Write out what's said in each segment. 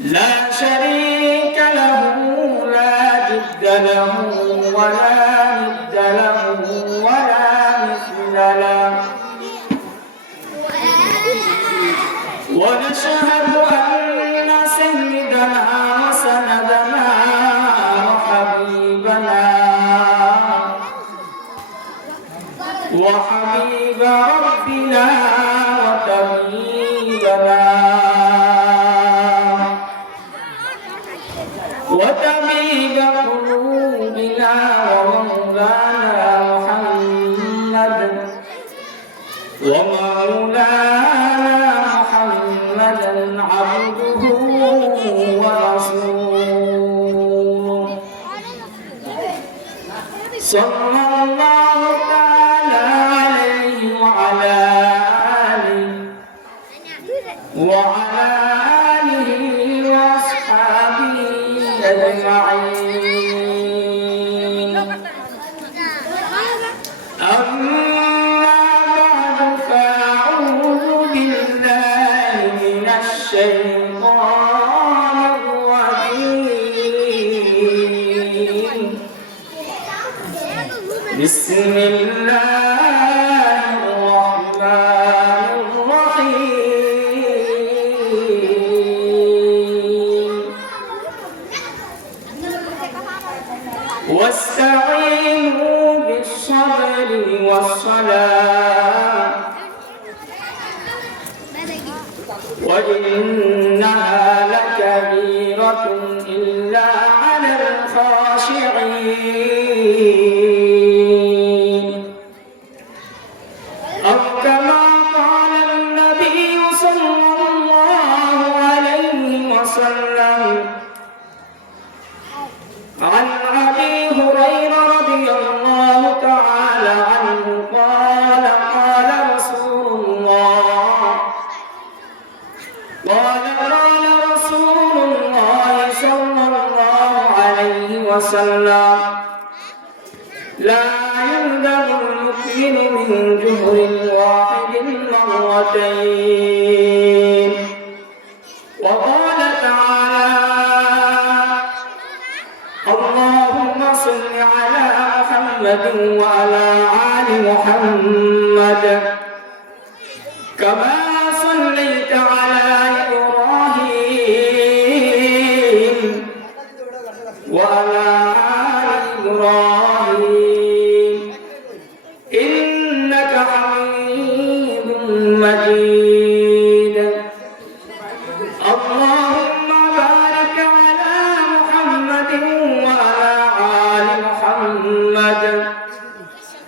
لا شريك له لا جد له ولا ند له ولا مثل له ونشهد أن سيدنا وسندنا وحبيب ربنا وطبيب قلوبنا ومولانا محمدا عبده ورسوله صلى الله تعالى عليه وعلى آله وأصحابه أجمعين أما بعد فأعوذ بالله من الشيطان الرجيم بسم الله الرحمن الرحيم واستعينوا بالصبر والصلاة وإنها لكبيرة إلا على الخاشعين أو كما قال النبي صلى الله عليه وسلم عن أبي هريرة رضي الله تعالى عنه قال قال رسول الله صلى الله عليه وسلم لا يندم المؤمن من جهر واحد مرتين وقال تعالى اللهم صل على محمد وعلى آل محمد كما صليت على إبراهيم وعلى آل إبراهيم إنك حميد مجيد اللهم بارك على محمد وعلى آل محمد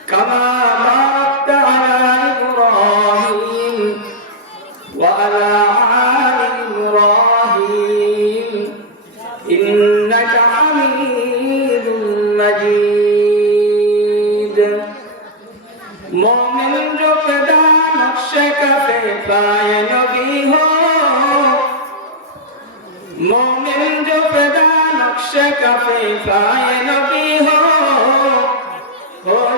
كما باركت على إبراهيم وعلى آل إبراهيم إنك حميد مجيد मोमिन जो पैदा नक्शे कफे पाए नबी हो मोमिन जो पैदा नक्शे कफे पाए नबी हो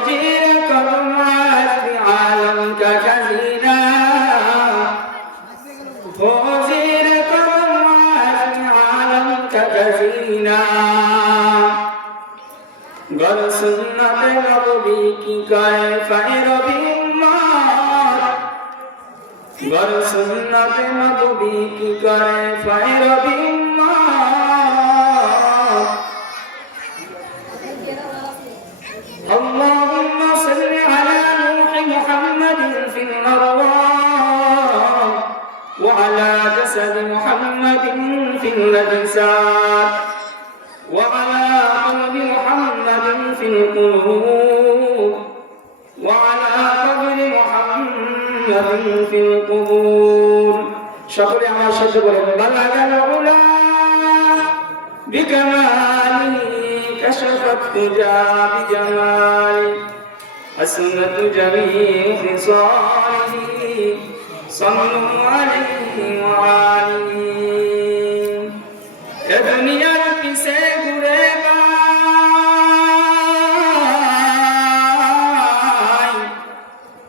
जीर कलमात आलम का खजीना हो जीर कलमात आलम का खजीना गर सुन्नत नबी की गाय पैरवी उम्मत गर सुन्नत नबी की गाय पैरवी उम्मत اللهم صل على نوح محمد في الأرواح وعلى جسد محمد في الأجساد وعلى قلب محمد في القلوب وعلى قبر محمد في القبور شكر على شكر بلغ العلا بكماله كشف الدجى بجماله حسنت جميع خصاله صلوا عليه وآله يا دنيا से गुरेगा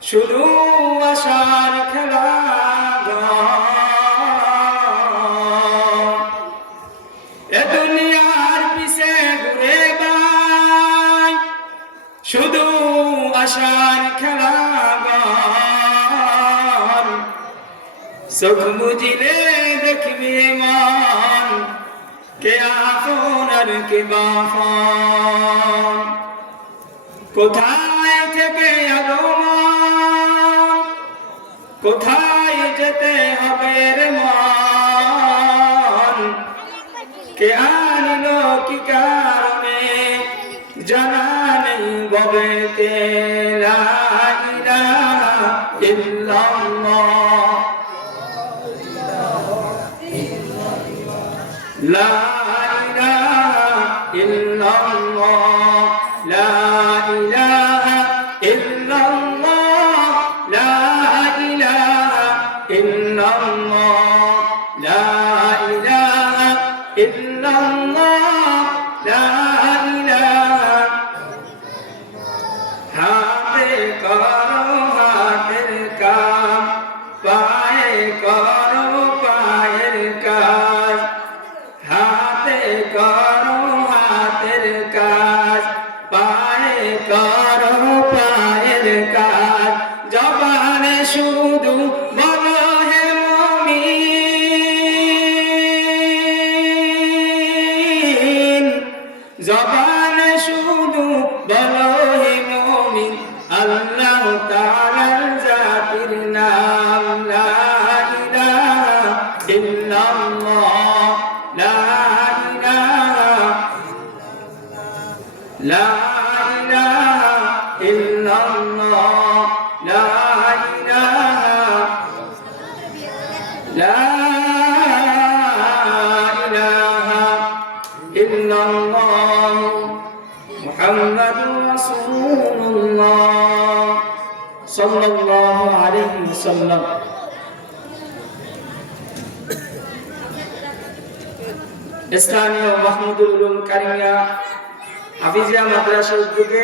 शुरू अशार खलागा তামাশার খেলাঘর, চোখ বুজিলে দেখবে মন, কে আপন আর কে বাপন। কোথায় থেকে আগমন, কোথায় যেতে হবে রে মন, কে আনিল কি কারণে জানা নেই ববেতে। লা ইলাহা ইল্লাল্লাহ, লা ইলাহা ইল্লাল্লাহ, লা ইলাহা ইল্লাল্লাহ, লা ইলাহা ইল্লাল্লাহ, লা ইলাহা ইল্লাল্লাহ, লা ইলাহা। হাতে করো হাতের কাম, পায়ে করো পায়ের কাজ, হাতে করো হাতের কাজ, পায়ে করো পায়ের কাজ। জবানে শুধু বলো হে মুমিন, জবানে শুধু বলো হে মুমিন, আল্লাহ তাআলার জাতির নাম। লা ইলাহা ইল্লাল্লাহ, লা ইলাহা, লা ইলাহা ইল্লাল্লাহ, লা ইলাহা, লা ইলাহা ইল্লাল্লাহ, মুহাম্মাদুর রাসূলুল্লাহ সাল্লাল্লাহু আলাইহি ওয়াসাল্লাম। স্থানীয় মাহমুদুল উলুম কারিমিয়া হাফিজিয়া মাদ্রাসার উদ্যোগে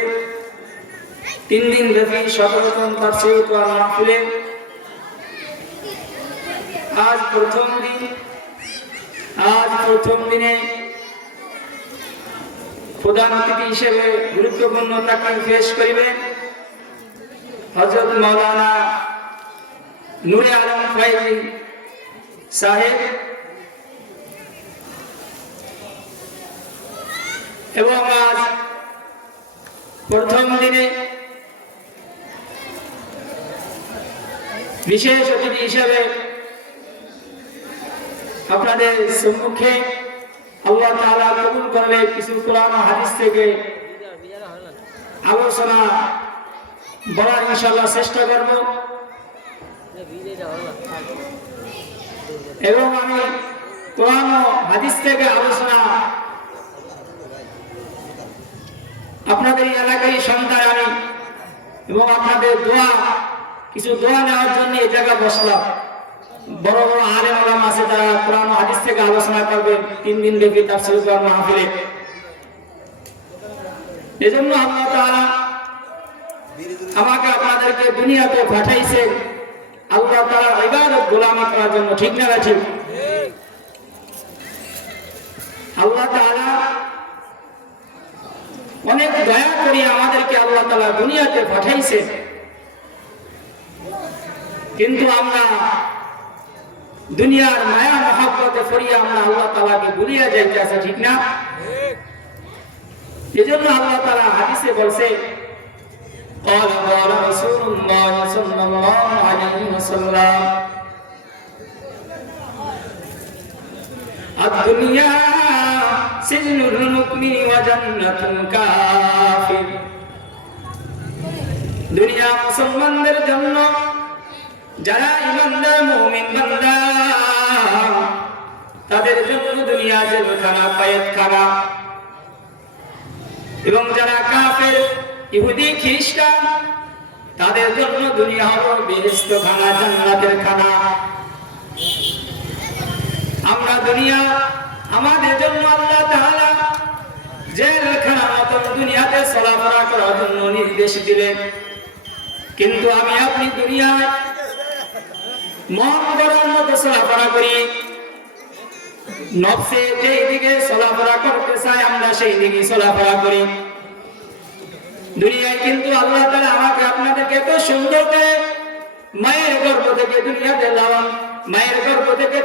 3 দিন ব্যাপী 17তম তাফসীর কোরআন মাহফিলে আজ প্রথম দিনে প্রধান অতিথি হিসেবে গুরুত্বপূর্ণ তাকরীর পেশ করিবেন হযরত মাওলানা নূরে আলম ফাইজি সাহেব এবং আজ প্রথম দিনে বিশেষ অতিথি হিসেবে আপনাদের সম্মুখে আল্লাহ তাআলা কবুল করলে কিছু কোরআন ও হাদিস থেকে আলোচনা বলার ইনশাআল্লাহ চেষ্টা করব। এবং আমি কোরআন ও হাদিস থেকে আলোচনা আপনাদের এলাকায় সন্তান আমি এবং আপনাদের কিছু দোয়া নেওয়ার জন্য এই জায়গা বসলাম। বড় বড় আলেম ওলামা আছে, তারা কোরআন ও হাদিস থেকে আলোচনা করবেন 3 দিন ব্যাপী তাফসীর কোরআন মাহফিলে। এজন্য আল্লাহ তাআলা আমাকে আপনাদেরকে দুনিয়াতে পাঠাইছেন আল্লাহ তাআলার ইবাদত গোলামি করার জন্য, ঠিক না ঠিক? আল্লাহ তাআলা অনেক দয়া করে আমাদেরকে আল্লাহ তাআলা দুনিয়াতে পাঠাইছেন, কিন্তু আমরা দুনিয়ার মায়া মহব্বতে পড়িয়া আমরা আল্লাহ তাআলাকে ভুলিয়া যাইতেছি, ঠিক না? এজন্য আল্লাহ তাআলা হাদিসে বলছে, قال قال رسول الله صلى الله عليه وسلم الدنيا سجن المؤمن وجنة الكافر। দুনিয়া মুসলমানদের জন্য, যারা ঈমানদার মুমিন বান্দা তাদের জন্য দুনিয়া জেলখানা, কয়েদখানা, এবং যারা কাফের ইহুদি খ্রিস্টান তাদের জন্য দুনিয়া হলো বেহেশত খানা, জান্নাতের খানা। আমরা দুনিয়া আমাদের জন্য আল্লাহ তাআলা জেলখানার মতো দুনিয়াতে চলাফেরা করার জন্য নির্দেশ দিলেন, কিন্তু আমি আপনি দুনিয়ায় মন গড়ার মতো চলাফেরা করি, নফসে যেই দিকে চলাফেরা করতে চাই আমরা সেই দিকে চলাফেরা করি। দুনিয়ায় কিন্তু আল্লাহ তাআলা আমাকে আপনাদেরকে এত সুন্দর করে মায়ের গর্ভ থেকে দুনিয়াতে লালন, মায়ের গর্ভ থেকে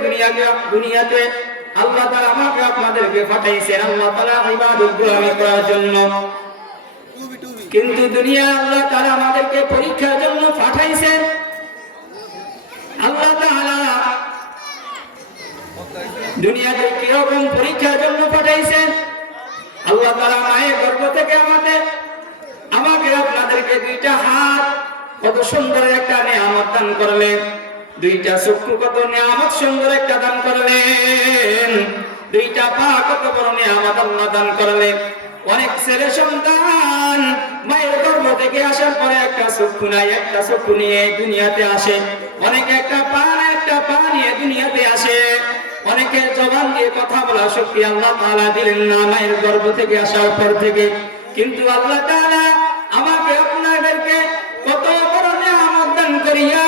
দুনিয়াতে আল্লাহ তাআলা আমাকে আপনাদেরকে পাঠাইছেন আল্লাহ তাআলা ইবাদত গুলামি করার জন্য। কিন্তু দুনিয়া আল্লাহ তাআলা আমাদেরকে পরীক্ষার জন্য পাঠাইছেন। আল্লাহ তাআলা দুনিয়াতে কিরকম পরীক্ষার জন্য পাঠাইছেন? আল্লাহ তাআলা মায়ের গর্ভ থেকে আমাকে আপনাদেরকে দুইটা হাত কত সুন্দর একটা নিয়ামত দান করলেন, দুইটা চক্ষু কত নিয়ামত সুন্দর একটা দান করলেন, দুইটা পা কত বড় নিয়ামত আল্লাহ দান করলেন। অনেক ছেলে সন্তান মায়ের গর্ভ থেকে আসার পরে একটা চক্ষু নাই, একটা চক্ষু নিয়ে দুনিয়াতে আসে। অনেকে একটা পা নিয়ে দুনিয়াতে আসে। অনেকে জবান দিয়ে কথা বলা শক্তি আল্লাহ তাআলা দিলেন না মায়ের গর্ভ থেকে আসার পর থেকে। কিন্তু আল্লাহ তাআলা আমাকে আপনাদেরকে কত বড় নিয়ামত দান করিয়া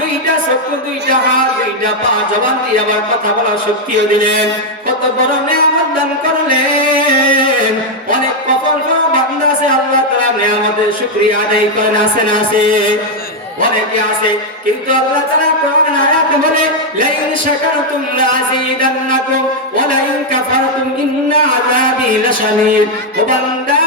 দুইটা চক্ষু, দুইটা হাত, দুইটা পা, জবান দিয়ে আবার কথা বলা শক্তিও দিলেন। কত বড় নিয়ামত দান করলেন। অনেক কপাল বান্দা আছে আল্লাহ তাআলা নিয়ামতের শুকরিয়া আদায় করেন, আছে না? আছে, অনেকে আছে। কিন্তু আল্লাহ তাআলা কোরআন আয়াতে বলে লাইন শাকারতুম লাযিদান্নাকুম ওয়া লাইন কাফারতুম ইন্না আযাবি লাশাদীদ। ও বান্দা,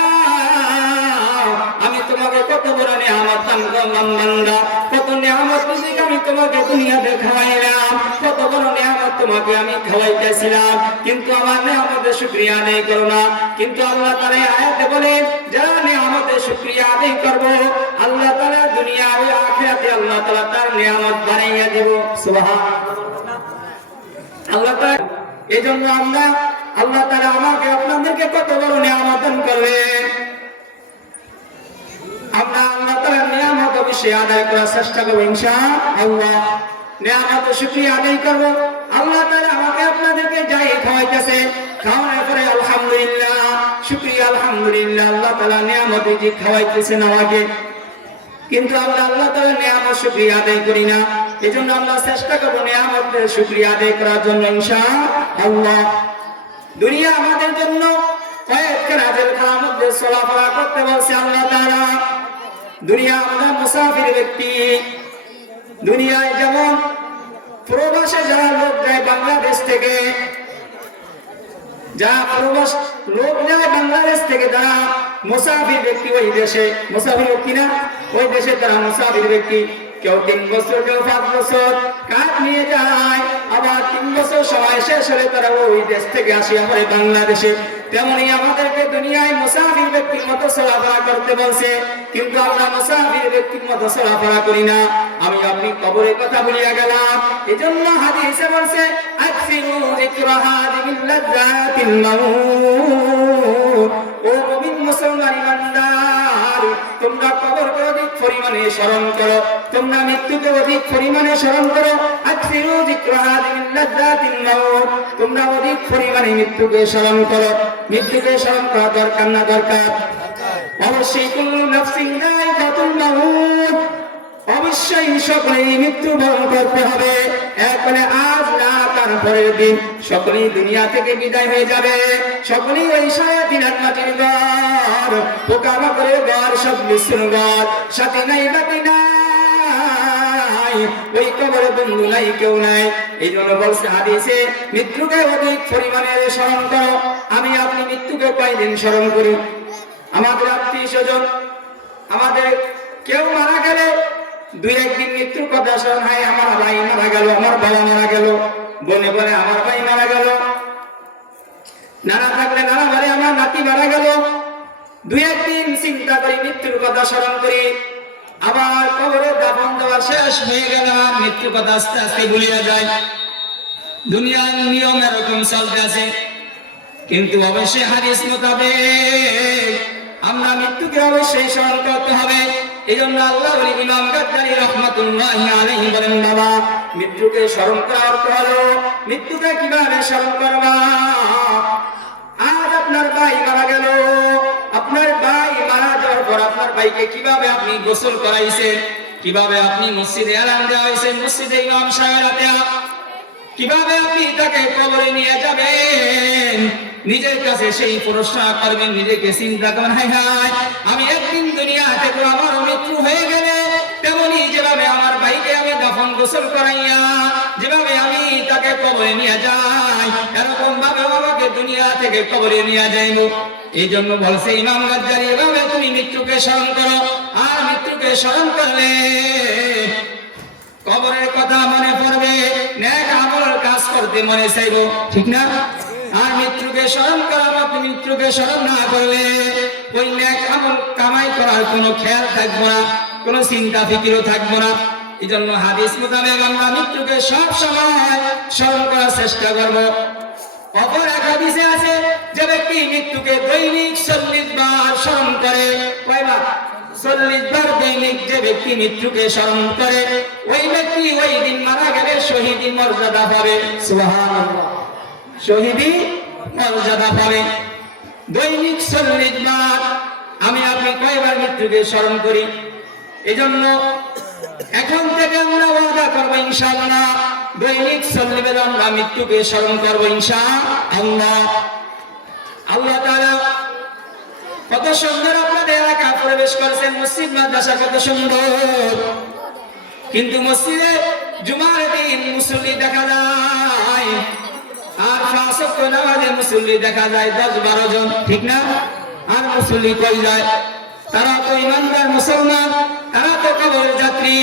আমি তোমাকে কত বড় নিয়ামত দান করলাম বান্দা, কত নিয়ামত আমি তোমাকে দুনিয়াতে খাওয়াইলাম, কত বড় নিয়ামত তোমাকে আমি খাওয়াইতেছিলাম, কিন্তু আমার নিয়ামতের শুকরিয়া আদায় করো না। কিন্তু আল্লাহ তাআলা আয়াতে বলেন যারা নিয়ামতের শুকরিয়া আদায় করবে আল্লাহ তাআলা দুনিয়া ও আখিরাতে আল্লাহ তাআলা তার নিয়ামত বাড়াইয়া দেব। সুবহানাল্লাহ। আল্লাহ তাআলা এজন্য আল্লাহ তাআলা আমাকে আপনাদেরকে কত বড় নিয়ামত দান করলেন। আমরা আল্লাহ তাআলার নিয়ামত অবশ্যই আদায় করার চেষ্টা করব ইনশাআল্লাহ। নিয়ামতের শুকরিয়া আদায় করব। আল্লাহ তাআলা আমাকে আপনাদেরকে যাই খাওয়াইতেছে, খাওয়ানোর পরে আলহামদুলিল্লাহ, শুকরিয়া আলহামদুলিল্লাহ, আল্লাহ তাআলা নিয়ামত যে খাওয়াইতেছেন আমাকে। কিন্তু আমরা আল্লাহ তাআলার নিয়ামত শুকরিয়া আদায় করি না। এজন্য আমরা চেষ্টা করব নিয়ামতের শুকরিয়া আদায় করার জন্য ইনশাআল্লাহ। দুনিয়া আমাদের জন্য কয়েকটা জেলখানার মধ্যে চলাফেরা করতে বলছে আল্লাহ তাআলা। দুনিয়া আমরা মুসাফির ব্যক্তি। দুনিয়ায় যেমন প্রবাসে যারা লোক যায় বাংলাদেশ থেকে, যারা প্রবাস লোক যায় বাংলাদেশ থেকে, যারা মুসাফির ব্যক্তি ওই দেশে, মুসাফির ব্যক্তি না, ওই দেশে তারা মুসাফির ব্যক্তি। কেউ 3 বছর, কেউ 5 বছর কাজ নিয়ে যায়, আবার 3 বছর সময় শেষ হলে তারা ওই দেশ থেকে আসে আবার বাংলাদেশে। তেমনি আমাদেরকে দুনিয়ায় মুসাফির ব্যক্তির মতো চলাফেরা করতে বলছে, কিন্তু আমরা মুসাফির ব্যক্তির মতো চলাফেরা করি না। আমি আপনি কবরের কথা বলিয়া গেলাম। এজন্য হাদিসে বলছে আকসিরু যিকরা হাযিহিল লাযযাতিল মাউত। ও মুমিন মুসলমান ইমানদার, তোমরা কবরকে অধিক পরিমাণে স্মরণ করো, তোমরা মৃত্যুকে অধিক পরিমাণে স্মরণ করো। আকসিরু যিকরা হাযিহিল লাযযাতিল মাউত। তোমরা অধিক পরিমাণে মৃত্যুকে স্মরণ করো। মৃত্যুকে স্মরণ করা দরকার না দরকার? অবশ্যই। কুল্লু নাফসিন যায়িকাতুল মাউত। অবশ্যই সকলেই মৃত্যুবরণ করতে হবে। একবারে আজ না তারপরের দিন সকলেই দুনিয়া থেকে বিদায় হয়ে যাবে। সকলেই ওই সায়াদিনার মাটির ঘর, পোকামাকড়ের ঘর, সব মিশ্র ঘর, সাথে নাই বাতি নাই, ওই কবরে বন্ধু নাই, কেউ নাই। এই জন্য বলছে হাদিসে মৃত্যুকে অধিক পরিমাণে স্মরণ করো। আমি আপনি মৃত্যুকে কয়দিন স্মরণ করি? আমাদের আত্মীয় স্বজন, আমাদের কেউ মারা গেলে 2-1 দিন মৃত্যুর কথা স্মরণ হয়। আমার ভাই মারা গেল, আমার বাবা মারা গেল, বনে বনে আমার ভাই মারা গেল, নানা থাকলে নানা বলে আমার নাতি মারা গেল। 2-1 দিন চিন্তা করি, মৃত্যুর কথা স্মরণ করি। আবার কবরে দাফন দেওয়া শেষ হয়ে গেল, মৃত্যুর কথা আস্তে আস্তে ভুলিয়া যায়। দুনিয়ার নিয়ম এরকম চলতে আছে। কিন্তু অবশ্যই হাদিস মোতাবেক আমরা মৃত্যুকে অবশ্যই স্মরণ করতে হবে। এই জন্য আল্লাহ ওলি ইমাম গাজ্জালী রাহমাতুল্লাহি আলাইহি বলেন, বাবা মৃত্যুকে স্মরণ করার অর্থ হলো মৃত্যুকে কিভাবে স্মরণ করবা। আজ আপনার ভাই মারা গেল, আপনার ভাই মারা যাওয়ার পর আপনার ভাইকে কিভাবে আপনি গোসল করাইছেন, কিভাবে আপনি মসজিদে আলান দেওয়া হয়েছে, মসজিদে ইমাম সাহেবের হাতে কিভাবে আপনি তাকে কবরে নিয়ে যাবেন, নিজের কাছে সেই প্রশ্ন করবেন, নিজেকে চিন্তা করবেন, হায় হায় আমি একদিন দুনিয়া থেকে আমার মৃত্যু হয়ে গেলে তেমনি যেভাবে আমার ভাইকে আমি দাফন গোসল করাইয়া যেভাবে আমি তাকে কবরে নিয়ে যাই, এরকম ভাবে আমাকে দুনিয়া থেকে কবরে নিয়ে যাইব। এই জন্য বলছে ইমাম গাজ্জালী, এভাবে তুমি মৃত্যুকে স্মরণ করো, আর মৃত্যুকে স্মরণ করলে কবরের কথা মনে পড়বে, নেক আমল কাজ করতে মনে চাইব, ঠিক না? আর মৃত্যুকে স্মরণ করা, মৃত্যুকে স্মরণ না করলে ওই নেক আমল কামাই করার কোনো খেয়াল থাকবো না, কোনো চিন্তা ফিকিরও থাকবো না। এই জন্য হাদিস মোতাবেক আমরা মৃত্যুকে সব সময় স্মরণ করার চেষ্টা করব। অপর এক হাদিসে আছে, যে ব্যক্তি মৃত্যুকে দৈনিক 40 বার স্মরণ করে, কয়বার? 40 বার দৈনিক যে ব্যক্তি মৃত্যুকে স্মরণ করে, ওই ব্যক্তি ওই দিন মারা গেলে শহীদি মর্যাদা পাবে। সুবহানাল্লাহ, শহীদি মর্যাদা পাবে। দৈনিক 40 বার আমি আপনি কয়বার মৃত্যুকে স্মরণ করি? এজন্য এখন থেকে আমরা ওয়াদা করবো ইনশাআল্লাহ, দৈনিক 40 বার আমরা মৃত্যুকে স্মরণ করবো ইনশাআল্লাহ। আল্লাহ তাআলা কত সুন্দর আপনাদের এলাকা প্রবেশ করেছেন, মসজিদ মাদ্রাসা কত সুন্দর, কিন্তু মসজিদে জুমার দিন মুসল্লি দেখা যায়, আর 5 ওয়াক্ত নামাজে মুসল্লি দেখা যায় 10-12 জন, ঠিক না? আর মুসল্লি কই যায়? তারা তো ইমানদার মুসলমান, তারা তো কবরের যাত্রী,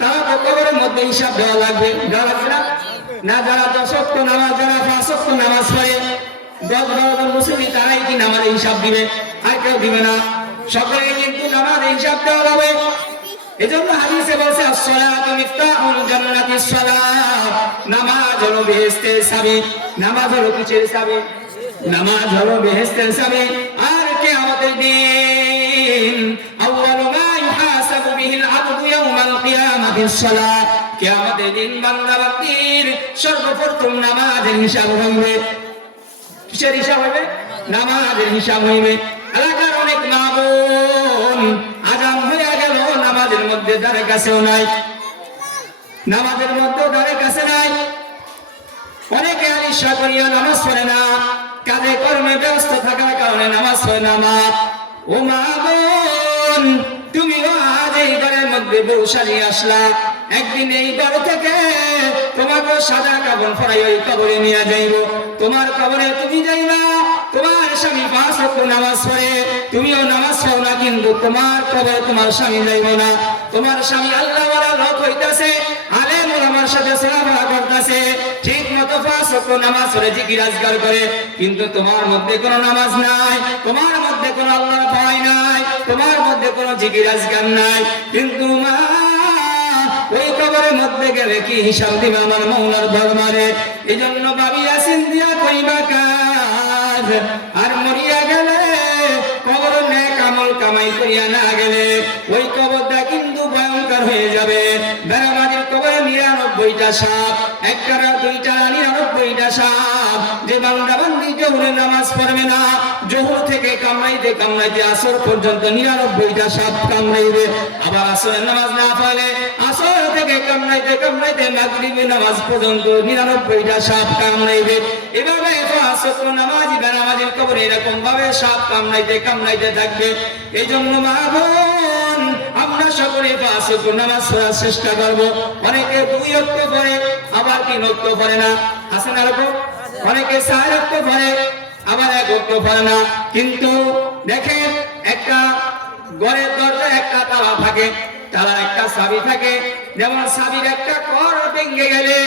তারা তো কবরের মধ্যে হিসাব দেওয়া লাগবে, দেওয়া লাগবে না? না, যারা 10 ওয়াক্ত নামাজ, যারা 5 ওয়াক্ত নামাজ পড়ে 10-12 জন মুসল্লি, তারাই কি নামাজের হিসাব দিবে? আর কেউ দিবে না, সকলে কিন্তু নামাজের হিসাব দেওয়া হবে। এজন্য হাদিসে বলছে as-সালাতু মিফতাহুল জান্নাতিস সালাত, নামাজ হলো বেহেশতের চাবি। নামাজ হলো কিসের চাবি? নামাজ হলো বেহেশতের চাবি। আর কিয়ামতের দিন আউয়ালু মা ইউহাসাবু বিহিল আবদু ইয়াওমাল কিয়ামাতিস সালাত, কিয়ামতের দিন বান্দা বান্দির সর্বপ্রথম নামাজের হিসাব হইবে। কিসের হিসাব হইবে? নামাজের হিসাব হইবে। এলাকার অনেক মা বোন আযান হয়ে গেল, নামাজের মধ্যে ধারে কাছেও নাই, নামাজের মধ্যে ধারে কাছে নাই। অনেকে আলিশা করিয়া নামাজ পড়ে না, কাজে কর্মে ব্যস্ত থাকার কারণে নামাজ পড়ে না। মা ও মা বোন, তুমিও আজ এই ঘরের মধ্যে বউ সাজিয়ে আসলা, একদিন এই ঘর থেকে তোমাকে সাদা কাপড় পরাই ওই কবরে নিয়ে যাইব। তোমার কবরে তুমি যাইবা, তোমার স্বামী 5 ওয়াক্ত নামাজ পড়ে, তুমিও নামাজ পড়ো না, কিন্তু তোমার কবরে তোমার স্বামী যাইব না। তোমার স্বামী আল্লাহওয়ালা লোক হইতাছে, আলেম ওলামার সাথে চলাফেরা করতেছে, ঠিক মতো 5 ওয়াক্ত নামাজ পড়ে জিকির আজকার করে, কিন্তু তোমার মধ্যে কোনো নামাজ নাই, তোমার মধ্যে কোনো আল্লাহর ভয় নাই, তোমার মধ্যে কোনো জিকির আজকার নাই। কিন্তু মা, ওই কবরের মধ্যে গেলে কি হিসাব দিবে আমার মওলার দরবারে? এজন্য ভাবিয়া চিন্তিয়া কইবা কাজ, আর মরিয়া গেলে কবর নেক আমল কামাই করিয়া না গেলে ওই কবরটা কিন্তু ভয়ঙ্কর হয়ে যাবে। বেড়ামাটির কবরে 99টা সাপ, একটা না 2টা, 99টা সাপ। যে বান্দা বান্দি জোহরের নামাজ পড়বে না, জোহর থেকে কামড়াইতে কামড়াইতে আসর পর্যন্ত 99টা সাপ কামড়াইবে। আবার আসরের নামাজ না পড়লে আসর থেকে কামড়াইতে কামড়াইতে মাগরিবের নামাজ পর্যন্ত 99টা সাপ কামড়াইবে। এভাবে 5 ওয়াক্ত নামাজি বেনামাজির কবরে এরকম ভাবে সাপ কামড়াইতে কামড়াইতে থাকবে। এই জন্য মা বোন, আমরা সকলে 5 ওয়াক্ত নামাজ পড়ার চেষ্টা করব। অনেকে 2 ওয়াক্ত পড়ে, আবার 3 ওয়াক্ত পড়ে না, আছে না এরকম? অনেকে 4 ওয়াক্ত পড়ে, আবার 1 ওয়াক্ত পড়ে না। কিন্তু দেখেন, একটা ঘরের দরজায় একটা তালা থাকে, তালার একটা চাবি থাকে। যেমন চাবির একটা কর ভেঙে গেলে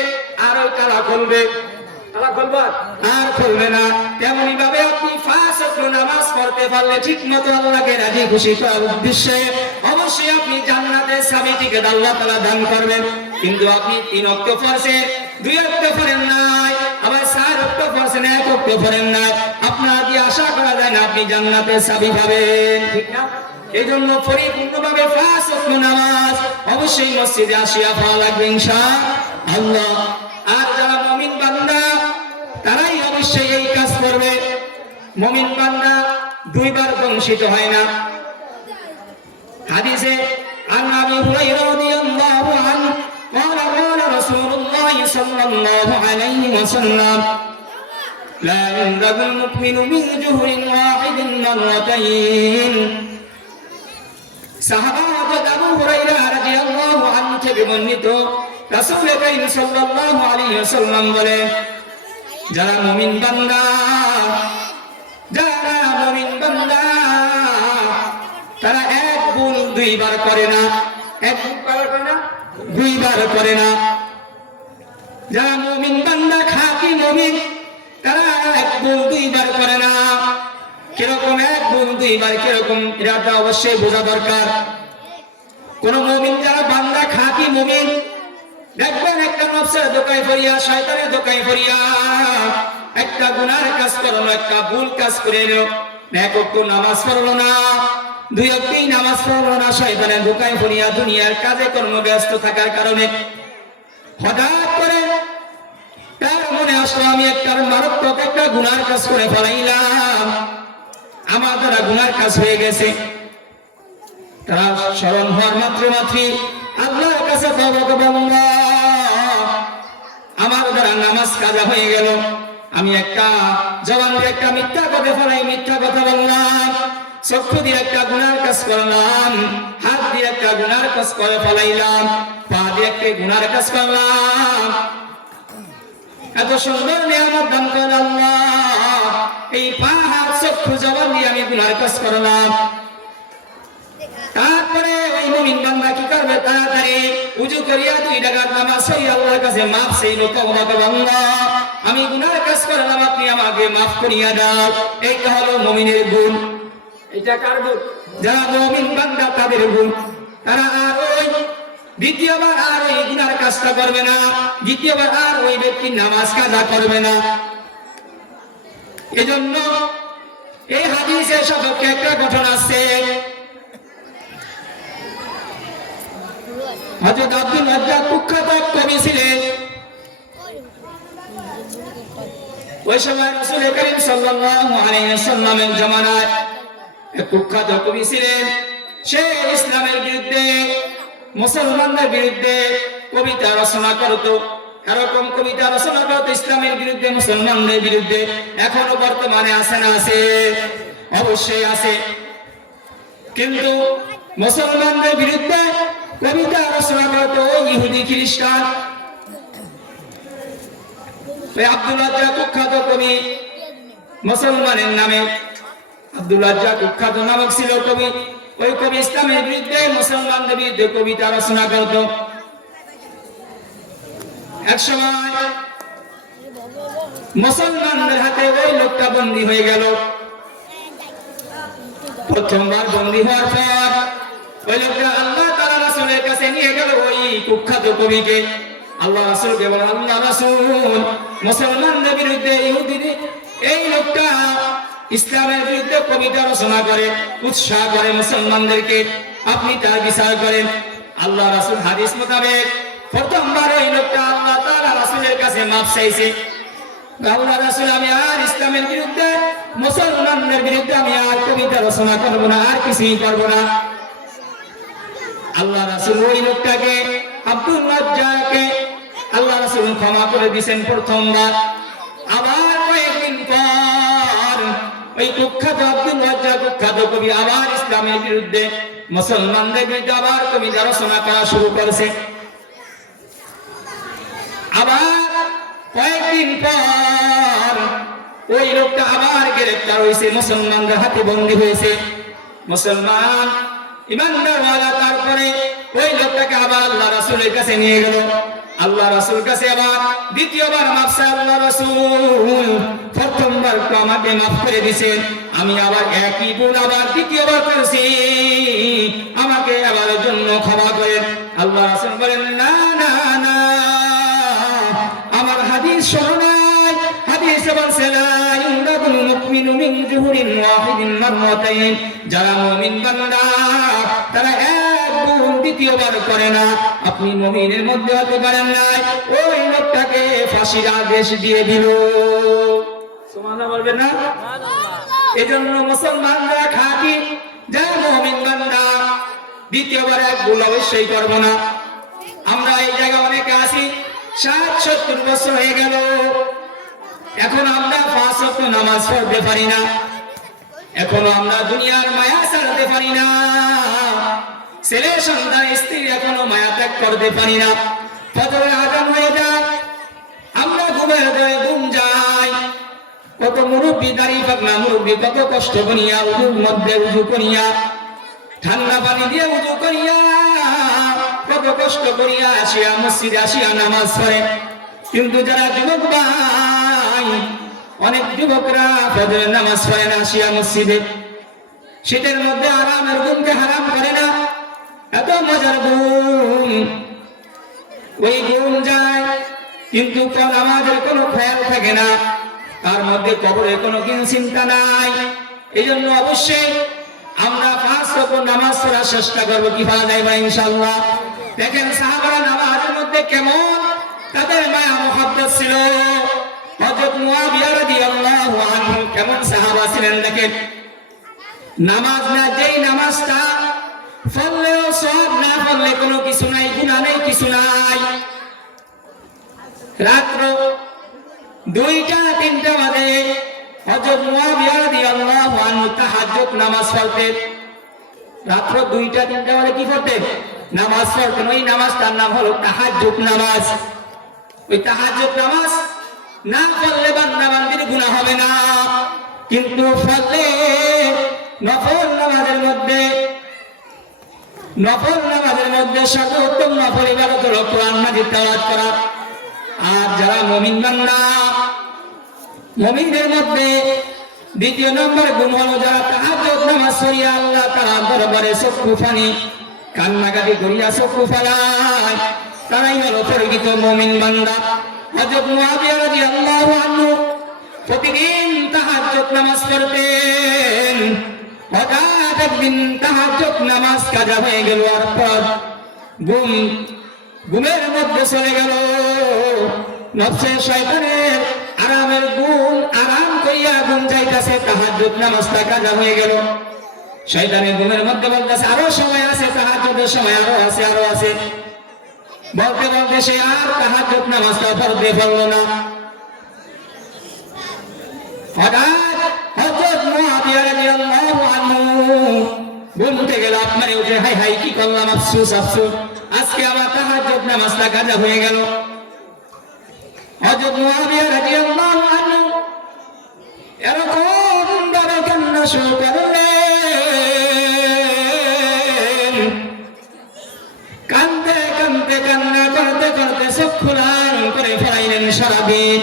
আর ওই তালা খুলবে, তালা খুলবে আর খুলবে না। তেমনি ভাবে আপনি 5 ওয়াক্ত নামাজ পড়তে পারলে ঠিক মতো আল্লাহকে রাজি খুশি করার উদ্দেশ্যে অবশ্যই আপনি জান্নাতের চাবিটিকে আল্লাহ তাআলা দান করবেন। কিন্তু আপনি 3 ওয়াক্ত পড়ছেন, 2 ওয়াক্ত পড়েন নাই, আবার 4 ওয়াক্ত পড়ছেন, 1 ওয়াক্ত পড়েন নাই, আপনার দিয়ে আশা করা যায় না আপনি জান্নাতের চাবি পাবেন, ঠিক না? এই জন্য পরিপূর্ণভাবে 5 ওয়াক্ত নামাজ অবশ্যই মসজিদে আসিয়া পড়া লাগবে ইনশাআল্লাহ। আর যারা মুমিন বান্দা, তারাই অবশ্যই এই কাজ করবে। মুমিন বান্দা 2 বার বঞ্চিত হয় না। হাদিসে আন আবি হুরায়রা রাদিয়াল্লাহু আনহু قال قال رسول الله صلى সাল্লাল্লাহু আলাইহি ওয়াসাল্লাম লা ইয়ানজাগুল মুমিনু মিন জুহরিন ওয়াহিদিন মাররাতাইন। সাহাবা হযরত আবু হুরায়রা রাদিয়াল্লাহু আনহু থেকে বর্ণিত, রাসূল কারীম সাল্লাল্লাহু আলাইহি ওয়াসাল্লাম বলেন, যারা মুমিন বান্দা তারা এক ভুল দুইবার করে না, দুইবার করে না। যারা মুমিন বান্দা খাঁটি মুমিন তারা এক ভুল দুইবার করে না। কিরকম এক ভুল দুইবার, কিরকম এটা অবশ্যই বোঝা দরকার। কোন মুমিন যারা বান্দা খাঁটি মুমিন, দেখবেন একটা নফসের দোকায় পড়িয়া, শয়তানের দোকায় পড়িয়া একটা গুনার কাজ করলো, একটা ভুল কাজ করে এলো, এক ওয়াক্ত নামাজ পড়লো না, দুই ওয়াক্তই নামাজ পড়লো না, শয়তানের দোকায় পড়িয়া দুনিয়ার কাজে কর্ম ব্যস্ত থাকার কারণে হঠাৎ করে তার মনে আসলো, আমি একটা মারাত্মক একটা গুনার কাজ করে ফেলাইলাম, আমার দ্বারা গুনার কাজ হয়ে গেছে। তারা স্মরণ হওয়ার মাত্রই আল্লাহর কাছে তওবা করবে, আমার দ্বারা নামাজ কাজা হয়ে গেল, আমি একটা জবান দিয়ে একটা মিথ্যা কথা ফেলাই, মিথ্যা কথা বললাম, চক্ষু দিয়ে একটা গুনার কাজ করলাম, হাত দিয়ে একটা গুনার কাজ করে ফেলাইলাম, পা দিয়ে একটা গুনার কাজ করলাম। এত সুন্দর নিয়ামত দান করেন আল্লাহ, এই পা হাত চক্ষু জবান দিয়ে আমি গুনার কাজ করলাম। তারপরে ওই মুমিন বান্দা কি করবে? তাড়াতাড়ি উযু করিয়া 2 রাকাত নামাজ পড়ে আল্লাহর কাছে মাফ চাইলো, তওবা করবে, আল্লাহ আমি গুনাহ কাজ করলাম, আপনি আমাকে মাফ করিয়া দাও। এইটা হলো মুমিনের গুণ। এটা কার গুণ? যারা মুমিন বান্দা তাদের গুণ। তারা আর ওই দ্বিতীয়বার আর ওই গুনার কাজটা করবে না, দ্বিতীয়বার আর ওই ব্যক্তি নামাজ কাজা করবে না। এজন্য এই হাদিসের সপক্ষে একটা ঘটনা আছে। হযরত আব্দুল রাজ্জাক কুখ্যাত কবি ছিলেন। ওই সময় রাসূল কারীম সাল্লাল্লাহু আলাইহি ওয়াসাল্লামের জামানায় এক কুখ্যাত কবি ছিলেন। সে ইসলামের বিরুদ্ধে, মুসলমানদের বিরুদ্ধে কবিতা রচনা করত। এরকম কবিতা রচনা করত ইসলামের বিরুদ্ধে, মুসলমানদের বিরুদ্ধে। এখনো বর্তমানে আছে না? আছে, অবশ্যই আছে। কিন্তু মুসলমানদের বিরুদ্ধে কবিতা রচনা করত ইহুদি খ্রিস্টান। আব্দুল রাজ্জাক কুখ্যাত কবি, মুসলমানের নামে আব্দুল রাজ্জাক কুখ্যাত নামক ছিল কবি। ওই কবি ইসলামের বিরুদ্ধে, মুসলমানদের বিরুদ্ধে কবিতা রচনা করত। এক সময় মুসলমানদের হাতে ওই লোকটা বন্দী হয়ে গেল। প্রথমবার বন্দী হওয়ার পর ওই লোকটা আল্লাহ তাআলা রাসূলের কাছে নিয়ে গেল ওই কুখ্যাত কবিকে। আল্লাহ রাসূলকে বলে, আল্লাহ রাসূল, মুসলমানদের বিরুদ্ধে ইহুদিদের এই লোকটা ইসলামের বিরুদ্ধে কবিতা রচনা করে, উৎসাহ করে মুসলমানদেরকে, আপনি তার বিচার করেন। আল্লাহ রাসূল হাদিস মোতাবেক প্রথমবার ওই লোকটা আল্লাহ তাআলা রাসূলের কাছে মাফ চাইছে। আল্লাহ রাসূল, আমি আর ইসলামের বিরুদ্ধে, মুসলমানদের বিরুদ্ধে আমি আর কবিতা রচনা করব না, আর কিছুই করব না। আল্লাহ রাসূল ওই লোকটাকে, আব্দুল রাজ্জাককে আল্লাহ রাসূল ক্ষমা করে দিয়েছেন প্রথমবার। আবার কয়েকদিন পর ওই কুখ্যাত আব্দুল রাজ্জাক কুখ্যাত কবি আবার ইসলামের বিরুদ্ধে, মুসলমানদের বিরুদ্ধে আবার কবিতা রচনা করা শুরু করেছে। আবার কয়েকদিন পর ওই লোকটা আবার গ্রেফতার হয়েছে, মুসলমানদের হাতে বন্দী হয়েছে। মুসলমান ইমানদারওয়ালা তারপরে ওই লোকটাকে আবার আল্লাহ রাসূলের কাছে নিয়ে গেল। আল্লাহ রাসূল কাছে আবার দ্বিতীয়বার মাফ চাই। আল্লাহ রাসূল, প্রথমবার তো আমাকে মাফ করে দিয়েছেন, আমি আবার একই গুণ আবার দ্বিতীয়বার করেছি, আমাকে আবার জন্য ক্ষমা করেন। আল্লাহ রাসূল বলেন, না না না, আমার হাদিস শোনো নাই। হাদিসে বলছে, লা ইউনাকুল মুমিনু মিন জুহরিন ওয়াহিদিন মাররাতাইন। যারা মুমিন বান্দা তারা এক ভুল দ্বিতীয়বার করে না। আপনি মুমিনের মধ্যে হতে পারেন না, ওই লোকটাকে ফাঁসির আদেশ দিয়ে দিল। সুবহানাল্লাহ বলবেন না? এজন্য মুসলমানরা খাঁটি, যারা মুমিন বান্দা দ্বিতীয়বার এক ভুল অবশ্যই করব না। আমরা এই জায়গায় অনেকে আছি, 60-70 বছর হয়ে গেল, এখন আমরা 5 ওয়াক্ত নামাজ পড়তে পারি না, এখনো আমরা দুনিয়ার মায়া ছাড়তে পারি না, ছেলে সন্তান স্ত্রী এখনো মায়া ত্যাগ করতে পারি না। ফজরের আযান হয়ে যায়, আমরা ঘুমের ঘরে ঘুম যাই। কত মুরব্বী দাঁড়িয়ে পাকনা মুরব্বী কত কষ্ট করিয়া উজুর মধ্যে উজু করিয়া ঠান্ডা পানি দিয়ে উজু করিয়া কত কষ্ট করিয়া আসিয়া মসজিদে আসিয়া নামাজ পড়ে। কিন্তু যারা যুবক ভাই, অনেক যুবকরা ফজরের নামাজ পড়ে না, আসিয়া মসজিদে শীতের মধ্যে আরামের ঘুমকে হারাম করে না, এত মজার ঘুম, ওই ঘুম যায় কিন্তু আমাদের কোনো খেয়াল থাকে না, তার মধ্যে কবরের কোনো চিন্তা নাই। এই জন্য অবশ্যই আমরা 5 ওয়াক্ত নামাজ পড়ার চেষ্টা করবো, কি পাওয়া যায় ইনশাআল্লাহ। দেখেন সাহাবারা নামাজের মধ্যে কেমন তাদের মায়া মহব্বত ছিল। হযরত মুআবিয়া রাদিয়াল্লাহু আনহু কেমন সাহাবা ছিলেন দেখেন, নামাজ না, যেই নামাজটা পড়লেও সওয়াব, না পড়লে কোনো কিছু নাই, গুনাহ নেই, কিছু নাই। রাত্র 2টা-3টা বাজে হযরত মুআবিয়া রাদিয়াল্লাহু আনহু তাহাজ্জুদ নামাজ পড়তেন। রাত্র 2টা-3টা বাজে কি পড়তেন? নামাজ পড়তেন। ওই নামাজটার নাম হলো তাহাজ্জুদ নামাজ। ওই তাহাজ্জুদ নামাজ না পড়লে বান্দা বান্দির গুনাহ হবে না, কিন্তু পড়লে নফল নামাজের মধ্যে সর্বোত্তম নফল ইবাদত হলো কোরআন মাজিদ তেলাওয়াত করা। আর যারা মুমিন বান্দা, মুমিনদের মধ্যে 2 নম্বর গুণ হলো যারা তাহাজ্জুদ নামাজ পড়িয়া আল্লাহ তাআলার দরবারে চক্ষু পানি কান্নাকাটি করিয়া চক্ষু ফেলায়, তারাই হলো প্রকৃত মুমিন বান্দা। হযরত মুআবিয়া রাদিয়াল্লাহু আনহু প্রতিদিন তাহাজ্জুদ নামাজ পড়তেন। হঠাৎ একদিন তাহাজ্জুদ নামাজ কাজা হয়ে গেল, আর পর ঘুমের মধ্যে চলে গেল। নফসে শয়তানের আরামের ঘুম, আরাম করিয়া ঘুম যাইতাছে, তাহাজ্জুদ নামাজটা কাজা হয়ে গেল। শয়তানের ঘুমের মধ্যে বলতেছে আরো সময় আছে, তাহাজ্জুদের সময় আরো আছে, আরো আছে। বলতে বলতে সে আর তাহাজ্জুদ নামাজটা পড়তে পারল না। হঠাৎ হযরত মুআবিয়া রাদিয়াল্লাহু আনহু ঘুম থেকে লাফ মারে উঠে, হাই হাই কি করলাম, আফসোস আফসোস, আজকে আমার তাহাজ্জুদ নামাজটা কাজা হয়ে গেল। হযরত মুআবিয়া রাদিয়াল্লাহু আনহু এরকম ভাবে কান্না শুরু করলেন, কান্দতে কান্দতে কান্না করতে করতে চক্ষু লাল করে ফেলাইলেন সারাদিন।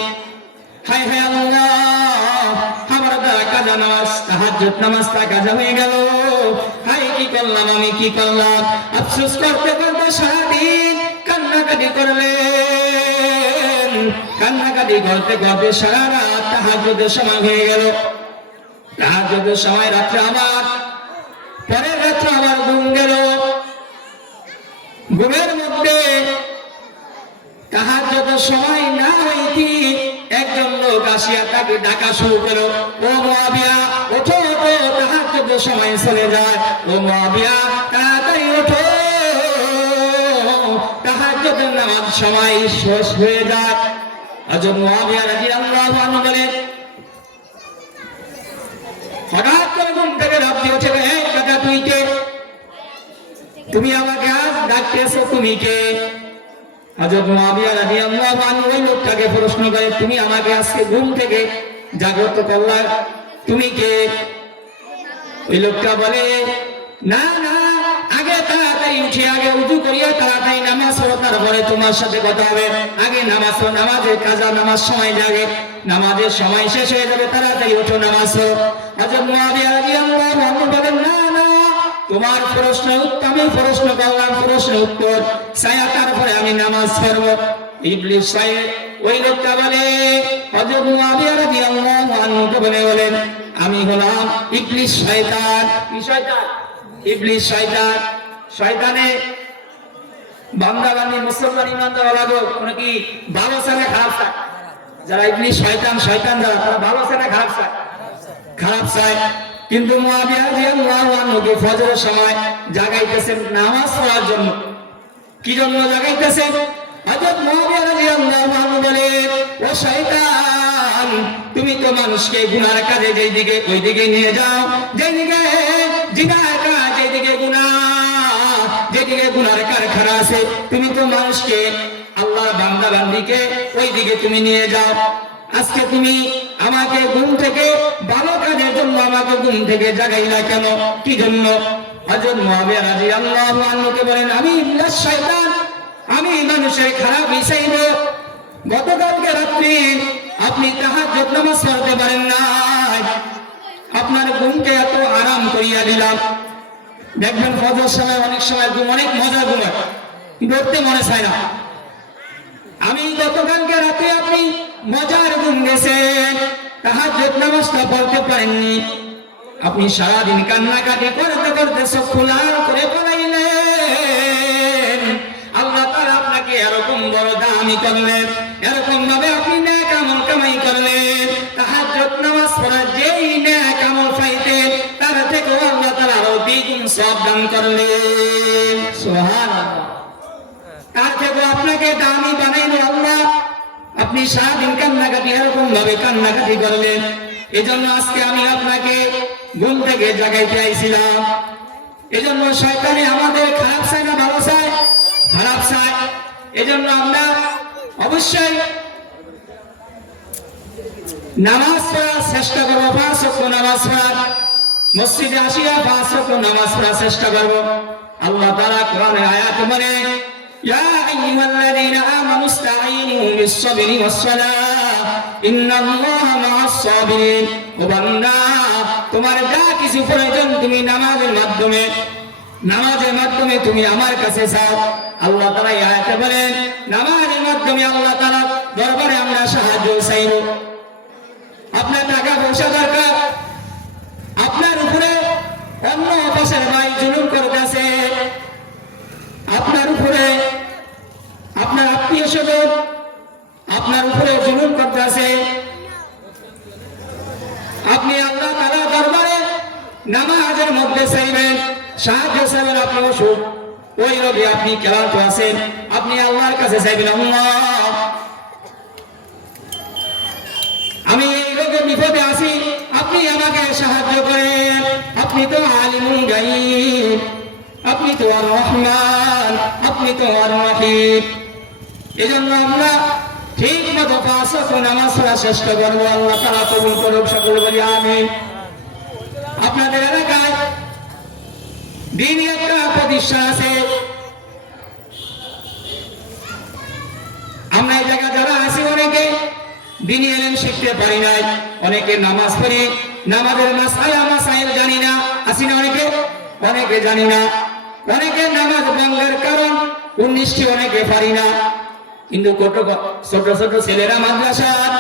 হায় হায় আল্লাহ, আমার দ্বারা কাজা নামাজ, তাহাজ্জুদ নামাজটা কাজা হয়ে গেল, হায় কি করলাম, আমি কি করলাম। আফসোস করতে করতে সারাদিন কান্নাকাটি করলেন, কান্নাকাটি করতে করতে সারা রাত তাহাজ্জুদের সময় হয়ে গেল। তাহাজ্জুদের সময় রাত্রে আমার, পরের রাত্রে আমার ঘুম গেল। ঘুমের মধ্যে তাহাজ্জুদের সময় না হইতে একজন লোক আসিয়া তাকে ডাকা শুরু করল, ও মুআবিয়া ওঠো ওঠো, তাহাজ্জুদের সময় চলে যায়, ও মুআবিয়া তাড়াতাড়ি ওঠো, তাহাজ্জুদের নামাজ সময় শেষ হয়ে যায়। হযরত মুআবিয়া রাদিয়াল্লাহু আনহু বলেন, হঠাৎ করে ঘুম থেকে লাফ দিয়ে উঠে, এই কথা তুই কে? তুমি আমাকে আজ ডাকতেছো, তুমি কে? হযরত মুআবিয়া রাদিয়াল্লাহু আনহু ওই লোকটাকে প্রশ্ন করে, তুমি আমাকে আজকে ঘুম থেকে জাগ্রত করলা, তুমি কে? ওই লোকটা বলে, না না, আগে তাড়াতাড়ি উঠে আগে উযু করিয়া তাড়াতাড়ি নামাজ পড়ো, তারপরে তোমার সাথে কথা হবে। আগে নামাজ পড়ো, নামাজের কাজা, নামাজ সময় লাগে, নামাজের সময় শেষ হয়ে যাবে, তাড়াতাড়ি ওঠো, নামাজ পড়ো। হযরত মুআবিয়া রাদিয়াল্লাহু আনহু বলেন, না না, তোমার প্রশ্ন উত্তর, আমি প্রশ্ন করলাম, প্রশ্ন উত্তর ছায়া, তারপরে আমি নামাজ পড়বো। ইবলিস সাহেব ওই লোকটা বলে, হযরত মুআবিয়া রাদিয়াল্লাহু আনহু বলেন, আমি হলাম ইবলিস শয়তান। কি শয়তান? ইবলিস শয়তান। শয়তানে বান্দা বান্দি মুসলমান ইমানদার লাগো কোন কি ভালো চায় না খারাপ চায়? যারা ইবলিস শয়তান, শয়তান যারা, তারা ভালো চায় না খারাপ চায়? খারাপ চায়। কিন্তু মুআবিয়া রাদিয়াল্লাহু আনহুকে ফজরের সময় জাগাইতেছেন নামাজ পড়ার জন্য। কি জন্য জাগাইতেছেন? হযরত মুআবিয়া রাদিয়াল্লাহু আনহু বলে, ও শয়তান, তুমি তো মানুষকে গুনার কাজে যেদিকে ওই দিকে নিয়ে যাও, যেদিকে জিনার কাজ, যেদিকে গুনাহ, যেদিকে গুনার কারখানা আছে, তুমি তো মানুষকে, আল্লাহর বান্দা বান্দিকে ওই দিকে তুমি নিয়ে যাও। আজকে তুমি আমাকে ঘুম থেকে ভালো কাজের জন্য আমাকে ঘুম থেকে জাগাইলা কেন? কি জন্য? হযরত মুআবিয়া রাদিয়াল্লাহু আনহুকে বলেন, আমি ইবলিস শয়তান, আমি মানুষের খারাপ হিসাব। গতকালকে রাত্রি আপনি তাহাজ্জুদ নামাজ পড়তে পারেন না, আপনার ঘুমকে এত আরাম করিয়া দিলাম। দেখবেন ফজর সময় অনেক সময় ঘুম অনেক মজা ঘুমায়, ধরতে মনে চায় না। আমি গতকালকে রাতে আপনি মজার ঘুম গেছেন, তাহাজ্জুদ নামাজটা পড়তে পারেননি, আপনি সারাদিন কান্নাকাটি করতে করতে চক্ষু লাল করে পড়াইলেন। আল্লাহ তাআলা আপনাকে এরকম বড় দামি করলেন, এরকম ভাবে আপনি নেক আমল কামাই করলেন। তাহাজ্জুদ নামাজ পড়া যেই নেক আমল পাইতেন, তার থেকে আল্লাহ তাআলা আরো দ্বিগুণ সওয়াব দান করলেন। সুবহানাল্লাহ। তার থেকে আপনাকে দামি বানাইলেন আল্লাহ। আপনি সারাদিন কান্নাকাটি এরকম ভাবে কান্নাকাটি করলেন। এজন্য আজকে আমি আপনাকে ঘুম থেকে জাগাইতে আইছিলাম। এজন্য শয়তানে আমাদের খারাপ চায় না ভালো চায়? খারাপ চায়। এজন্য আমরা অবশ্যই নামাজ পড়ার চেষ্টা করবো, 5 ওয়াক্ত নামাজ পড়ার, মসজিদে আসিয়া 5 ওয়াক্ত নামাজ পড়ার চেষ্টা করবো। আল্লাহ তাআলা কোরআনে আয়াত বলে, ইয়া আইয়ুহাল্লাযীনা আমানু ইসতাঈনু বিস-সাবরি ওয়াস-সালাহ ইন্নাল্লাহা মা'আস-সাবিরিন। ও বান্দা, তোমার যা কিছু প্রয়োজন তুমি নামাজের মাধ্যমে তুমি আমার কাছে চাও। আল্লাহ তাআলা এই আয়াতে বলেন, নামাজের মাধ্যমে আল্লাহ তাআলার দরবারে আমরা সাহায্য চাইব। আপনার টাকা পয়সা দরকার, আপনার উপরে অন্য পাশের ভাই জুলুম করতেছে, আপনার উপরে আপনার আত্মীয় স্বজন আপনার উপরে জুলুম করতেছে, আপনি আল্লাহ তাআলার দরবারে নামাজের মধ্যে চাইবেন, সাহায্য চাইবেন। আপনি অসুখ, ওই রোগে আপনি ক্লান্ত আছেন, আপনি আল্লাহর কাছে চাইবেন, আল্লাহ আমি এই রোগে বিপদে আছি, আপনি আমাকে সাহায্য করেন। আপনি তো আলিমুল গায়ব, আপনি তো আর রহমান, আপনি তো আর রহিম। এজন্য আমরা ঠিক মতো 5 ওয়াক্ত নামাজ পড়ার চেষ্টা করবো। আল্লাহ তাআলা কবুল করুক, সকলে বলি আমিন। আপনাদের এলাকায় দিনই একটা প্রতিষ্ঠান আছে, আমরা এই জায়গা যারা আছি অনেকে দিনই ইলম শিখতে পারি নাই, অনেকে নামাজ পড়ি, নামাজের মাসাইল জানি না, আসি না অনেকে জানি না, অনেকে নামাজ ভঙ্গের কারণ 19টি অনেকে পারি না। কিন্তু ছোট ছোট ছেলেরা মাদ্রাসার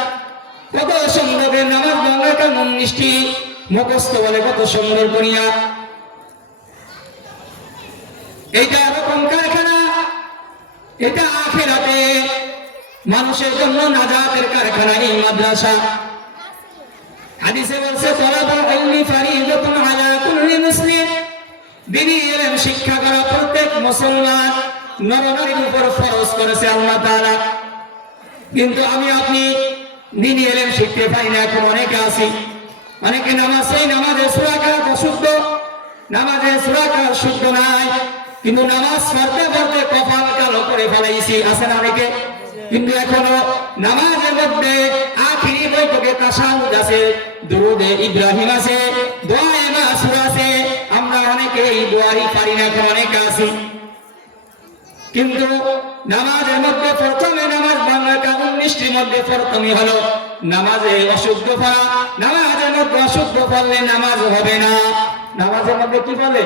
কত সুন্দর নামাজ ভঙ্গের কারণ 19টি মুখস্থ বলে কত সুন্দর করিয়া। এটা এরকম কারখানা, এটা আখিরাতে মানুষের জন্য নাজাতের কারখানা এই মাদ্রাসা। হাদিসে বলছে, তলাবুল ইলমি ফারিদাতুন আলা কুল্লি মুসলিম, দ্বীনি ইলম শিক্ষা করা প্রত্যেক মুসলমান নরনারীর উপর ফরজ করেছে আল্লাহ তাআলা। কিন্তু আমি আপনি দ্বীনি ইলম শিখতে পাই না। এখন অনেকে আছি, অনেকে নামাজের সূরা কারাত অশুদ্ধ, নামাজের সূরা কারাত শুদ্ধ নাই, কিন্তু নামাজ পড়তে পড়তে কপাল কালো করে ফেলাইছি, আছে না অনেকে। কিন্তু এখনো নামাজের মধ্যে আখিরি বৈঠকে তাশাহুদ আছে, দুরুদে ইব্রাহিম আছে, দোয়ায়ে মাসুর আছে, আমরা অনেকে এই দোয়াই পারি না, এখন অনেকে আছি। কিন্তু নামাজের মধ্যে প্রথমে নামাজ বাংলা কানুন 19টির মধ্যে প্রথমই হলো নামাজে অশুদ্ধ পড়া। নামাজের মধ্যে অশুদ্ধ পড়লে নামাজ হবে না। নামাজের মধ্যে কি বলে?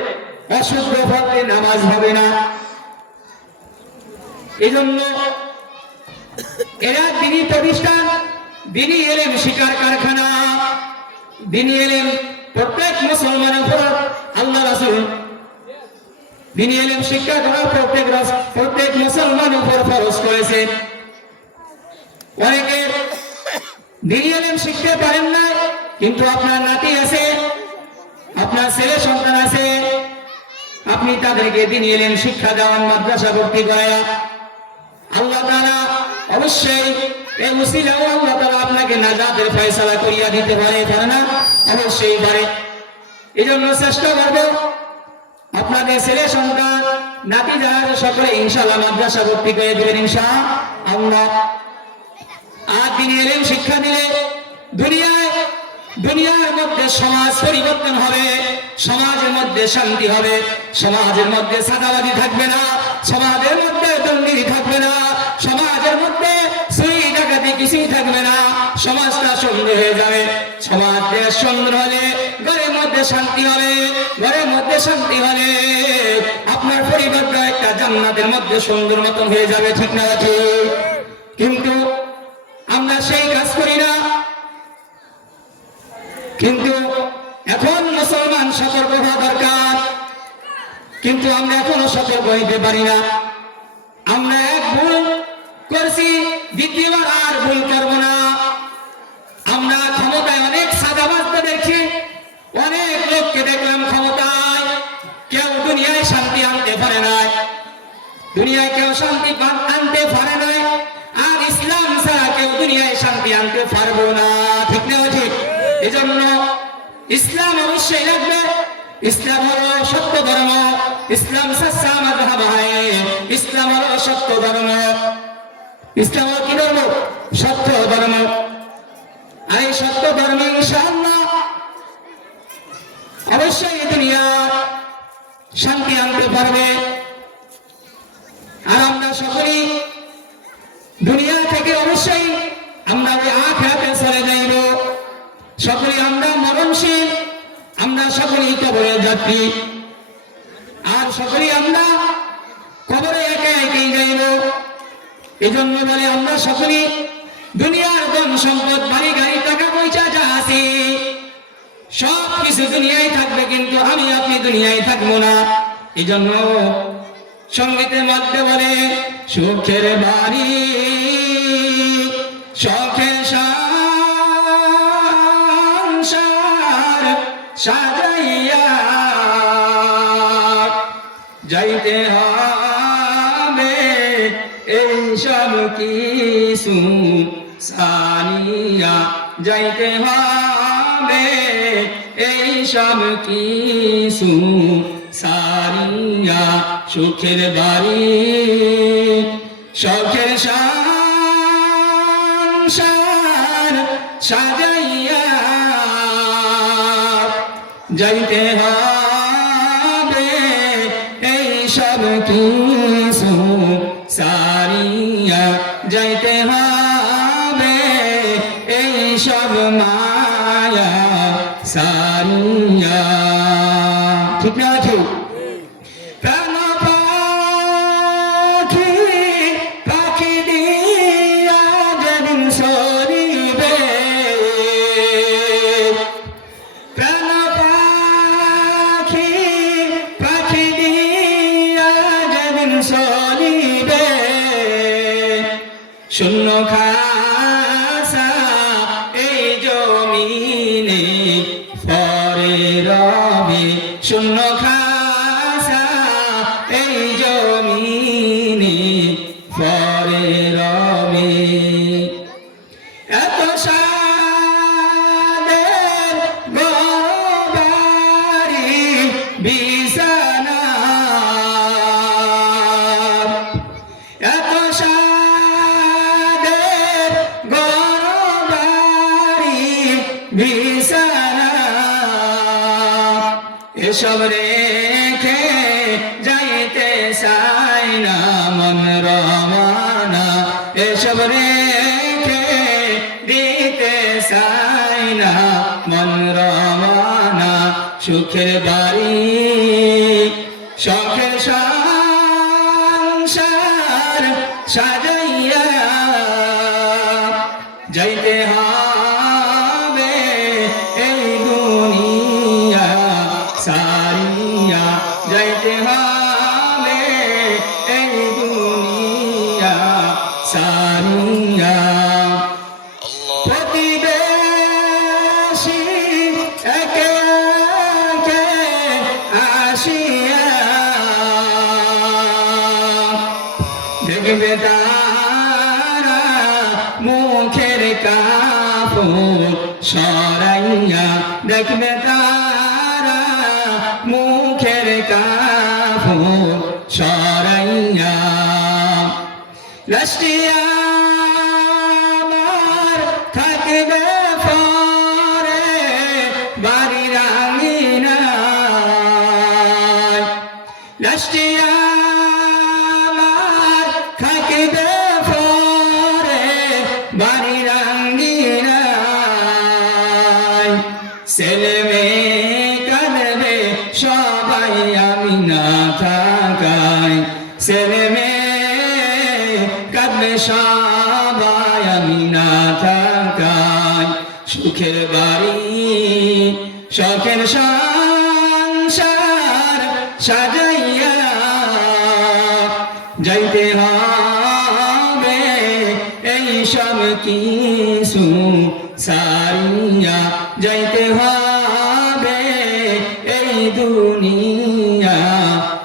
অশুদ্ধ পড়লে নামাজ হবে না। এই জন্য এরা দ্বীনি প্রতিষ্ঠান, দ্বীনি ইলম শিক্ষার কারখানা। দ্বীনি ইলম প্রত্যেক মুসলমানের উপর আল্লাহ রাসূল দ্বীনি ইলম শিক্ষা করা প্রত্যেক মুসলমানের উপর ফরজ করেছেন। অনেকে দ্বীনি ইলম শিখতে পারেন না, কিন্তু আপনার নাতি আছে, আপনার ছেলে সন্তান আছে, আপনি তাদেরকে দ্বীনি ইলম শিক্ষা দেওয়ান, মাদ্রাসা ভর্তি করায়া আল্লাহ তাআলা অবশ্যই এই উসিলাও আল্লাহ তাআলা আপনাকে নাজাতের ফয়সালা করিয়া দিতে পারে না? অবশ্যই পারে। এজন্য চেষ্টা করব আপনাদের ছেলে সন্তান নাতি যারা সকলে ইনশাআল্লাহ মাদ্রাসা ভর্তি করে দিবেন ইনশাআল্লাহ। আর দিনে এলেন শিক্ষা দিলে দুনিয়ার মধ্যে সমাজ পরিবর্তন হবে, সমাজের মধ্যে শান্তি হবে, সমাজের মধ্যে সাদাবাদী থাকবে না, সমাজের মধ্যে দুর্নীতি থাকবে না, সমাজের মধ্যে চুরি ডাকাতি কিছুই থাকবে না, সমাজটা সুন্দর হয়ে যাবে। সমাজ দেশ সুন্দর হলে ঘরের মধ্যে শান্তি হবে, ঘরের মধ্যে শান্তি হলে আপনার পরিবারটা একটা জান্নাতের মধ্যে সুন্দর মতন হয়ে যাবে, ঠিক না ঠিক? কিন্তু আমরা সেই কাজ করি না। কিন্তু এখন মুসলমান সতর্ক হওয়া দরকার, কিন্তু আমরা এখনো সতর্ক হইতে পারি না। আমরা এক ভুল করছি, দ্বিতীয়বার আর ভুল করব না। আমরা ক্ষমতায় অনেক সাদাবাজদের দেখি, অনেক লোককে দেখলাম ক্ষমতায়, কেউ দুনিয়ায় শান্তি আনতে পারে নাই, দুনিয়ায় কেউ শান্তি আনতে পারে নাই, আর ইসলাম ছাড়া কেউ দুনিয়ায় শান্তি আনতে পারবো না, ঠিক না ঠিক? এজন্য ইসলাম অবশ্যই লাগবে। ইসলাম হলো সত্য ধর্ম, ইসলাম সচ্চা মাযহাব হ্যায়, ইসলাম হলো সত্য ধর্ম। ইসলাম হলো কি ধর্ম? সত্য ধর্ম। আর এই সত্য ধর্মে ইনশাআল্লাহ অবশ্যই দুনিয়া শান্তি আনতে পারবে। আর আমরা সকলেই দুনিয়া থেকে অবশ্যই আমরা আখিরাতে চলে যাইব। সকলে আমরা মরণশীল, আমরা সকলেই কবরের যাত্রী, আর সকলেই আমরা কবরে একা একাই যাইব। এই জন্য বলে আমরা সকলেই দুনিয়ার ধন সম্পদ বাড়ি গাড়ি টাকা পয়সা যা আছে সব কিছু দুনিয়ায় থাকবে, কিন্তু আমি আপনি দুনিয়ায় থাকবো না। এই জন্য সঙ্গীতের মধ্যে বলে সুখের বাড়ি শখের সাজাইয়া যাইতে হবে এই সব কিছু সারিয়া, যাইতে হবে এই সব কিছু সারিয়া। সুখের বাড়ি শখের সংসার সাজাইয়া যাইতে হবে এই সব কিছু সারিয়া, যাইতে হবে এই সব মায়া সারিয়া, ঠিক না ঠিক? প্রাণ পাখি পাখি দিয়া যেদিন সরিবে, প্রাণ পাখি পাখি দিয়া যেদিন সরিবে, শূন্য খাসা এই জমিনে পরে রবে, শূন্য খাসা এই জমিনে পরে রবে। এত সাদের গবারি বিছানা, এত সাদের গবারি বিছানা, এসব রেখে যাইতে চাই না মন রওনা, এসব রেখে দিতে চাই না মন রওনা। সুখের বাড়ি শখের সংসার সাজাইয়া যাইতে হবে এই দুনিয়া সারিয়া, যাইতে হবে এই দুনিয়া সারিয়া। প্রতিবেশী একে একে আসিয়া দেখবে তা ফুল সরাইয়া দেখবে তারা মুখের কাফুল সরাইয়া লাশটি আমার থাকবে পরে বাড়ির আঙিনায় লাশটি আমার থাকবে পরে বাড়ির আঙিনায় ছেলে মেয়ে কাঁদবে সবাই আমি না থাকায় ছেলে মেয়ে কাঁদবে সবাই আমি না থাকায় সুখের বাড়ি শখের সংসার সাজাইয়া যাইতে হবে এই সব কিছু সারিয়া যাইতে হবে এই দুনিয়া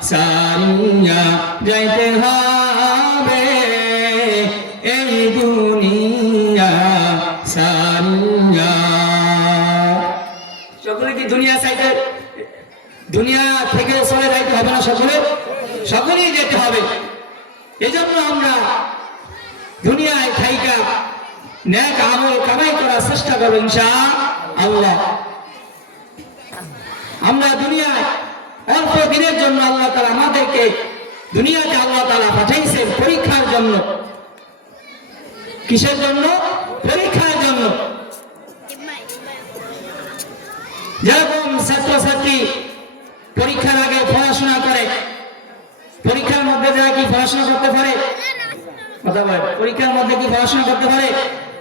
সারিয়া যাইতে হবে এই দুনিয়া সারিয়া সকলে কি দুনিয়া চাইতে দুনিয়া থেকে চলে যাইতে হবে না সকলেই যেতে হবে এজন্য আমরা দুনিয়ায় থাইকা নেক আমল কামাই করার চেষ্টা করব ইনশাআল্লাহ আমরা দুনিয়ায় অল্প দিনের জন্য আল্লাহ তাআলা আমাদেরকে দুনিয়াতে আল্লাহ তাআলা পাঠাইছেন পরীক্ষার জন্য কিসের জন্য পরীক্ষার জন্য যেরকম ছাত্রছাত্রী পরীক্ষার আগে পড়াশোনা করে পরীক্ষার মধ্যে যারা কি পড়াশোনা করতে পারে কথা বলে পরীক্ষার মধ্যে কি পড়াশোনা করতে পারে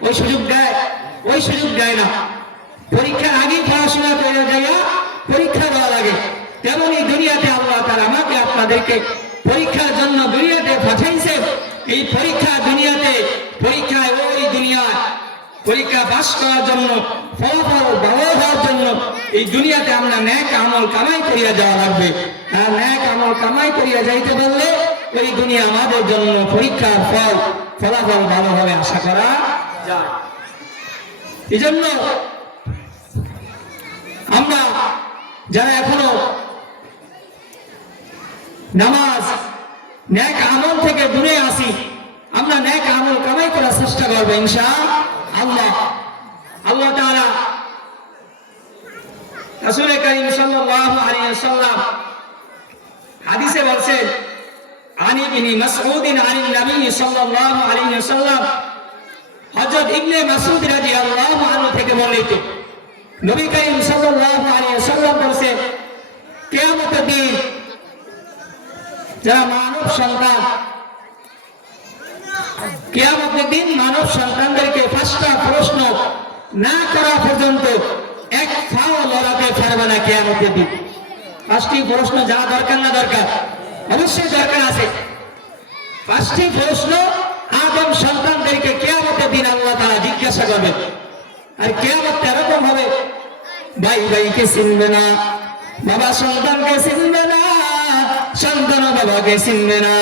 ওই সুযোগ দেয় না পরীক্ষার আগেই পড়াশোনা করে যাইয়া পরীক্ষা দেওয়া লাগে তেমনি দুনিয়াতে আল্লাহ তাআলা আমাকে আপনাদেরকে পরীক্ষার জন্য দুনিয়াতে পাঠাইছে এই পরীক্ষা দুনিয়াতে পরীক্ষায় ওই দুনিয়ায় পরীক্ষা পাস করার জন্য ফলাফল ভালো হওয়ার জন্য এই দুনিয়াতে আমরা নেক আমল কামাই করিয়া যাওয়া লাগবে আর নেক আমল কামাই করিয়া যাইতে পারলে ওই দুনিয়া আমাদের জন্য পরীক্ষার ফলাফল ভালোভাবে আশা করা যায় এই জন্য আমরা যারা এখনো নামাজ নেক আমল থেকে দূরে আসি আমরা নেক আমল কামাই করার চেষ্টা করবো ইনশাআল্লাহ আল্লাহ তাআলা রাসূল কারীম সাল্লাল্লাহু আলাইহি ওয়াসাল্লাম হাদিসে বলেন আন ইবনে মাসউদ আন নবী সাল্লাল্লাহু আলাইহি ওয়াসাল্লাম হযরত ইবনে মাসউদ রাদিয়াল্লাহু আনহু থেকে বর্ণিত নবী কারীম সাল্লাল্লাহু আলাইহি ওয়াসাল্লাম বলেন কিয়ামতের দিন যারা মানব সন্তান কিয়ামতের দিন মানব সন্তানদেরকে পাঁচটা প্রশ্ন না করা পর্যন্ত এক পাও লড়াতে পারবে না কিয়ামতের দিন পাঁচটি প্রশ্ন যা দরকার না দরকার অবশ্যই দরকার আছে পাঁচটি প্রশ্ন আদম সন্তানদেরকে কিয়ামতের দিন আল্লাহ তাআলা জিজ্ঞাসা করবেন আর কিয়ামত এরকম হবে ভাই ভাইকে চিনবে না বাবা সন্তানকে চিনবে না সন্তান বাবাকে চিনবে না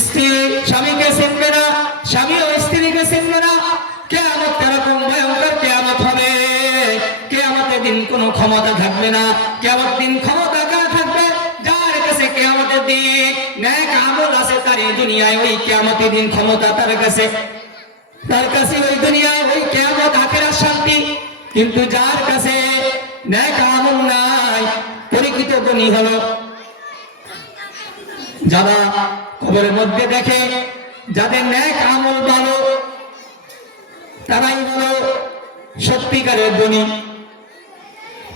স্ত্রী স্বামীকে চিনবে না স্বামীও স্ত্রীকে চিনবে না কিয়ামত এরকম ভয়ঙ্কর কিয়ামত হবে কিয়ামতের দিন কোনো ক্ষমতা থাকবে না কিয়ামতের দিন ক্ষমতা কার থাকবে যার কাছে কিয়ামতের দিন নেক আমল আছে তার এই দুনিয়ায় ওই কিয়ামতের দিন ক্ষমতা তার কাছে ওই দুনিয়ায় ওই কিয়ামত আখিরাত শান্তি কিন্তু যার কাছে নেক আমল নাই পরিচিত ধনী হলো যারা কবরের মধ্যে দেখে যাদের নেক আমল ভালো তারাই হলো সত্যিকারের ধনী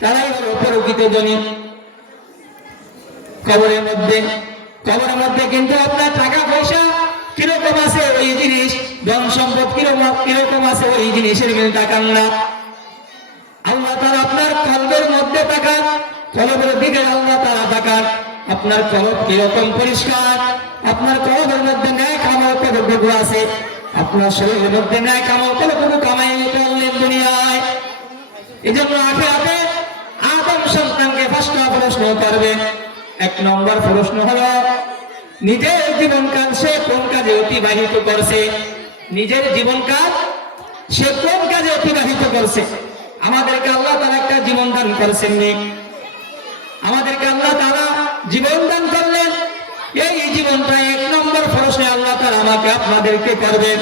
তারাই হলো প্রকৃত ধনী কবরের মধ্যে কিন্তু আপনার টাকা পয়সা কিরকম আছে ওই জিনিস ধন সম্পদ কিরকম আছে ওই জিনিসের কিন্তু টাকা না আল্লাহ তাআলা আপনার কলবের মধ্যে তাকান কলবের দিকে আল্লাহ তাআলা তাকান আপনার কলব কিরকম পরিষ্কার আপনার কলবের মধ্যে নেক আমল কতটুকু আছে আপনার শরীরের মধ্যে নেক আমল কতটুকু কামাই করলেন দুনিয়ায় এজন্য আখিরাতে আদম সন্তানকে পাঁচটা প্রশ্ন করবে এক নম্বর প্রশ্ন হলো নিজের জীবনকাল সে কোন কাজে অতিবাহিত করছে নিজের জীবনকাল সে কোন কাজে অতিবাহিত করছে। আমাদেরকে আল্লাহ তাআলা একটা জীবন দান করেছেন, আমাদেরকে আল্লাহ তাআলা জীবন দান করলেন। এই জীবনটা এক নম্বর প্রশ্ন আল্লাহ তাআলা আমাকে আপনাদেরকে করবেন,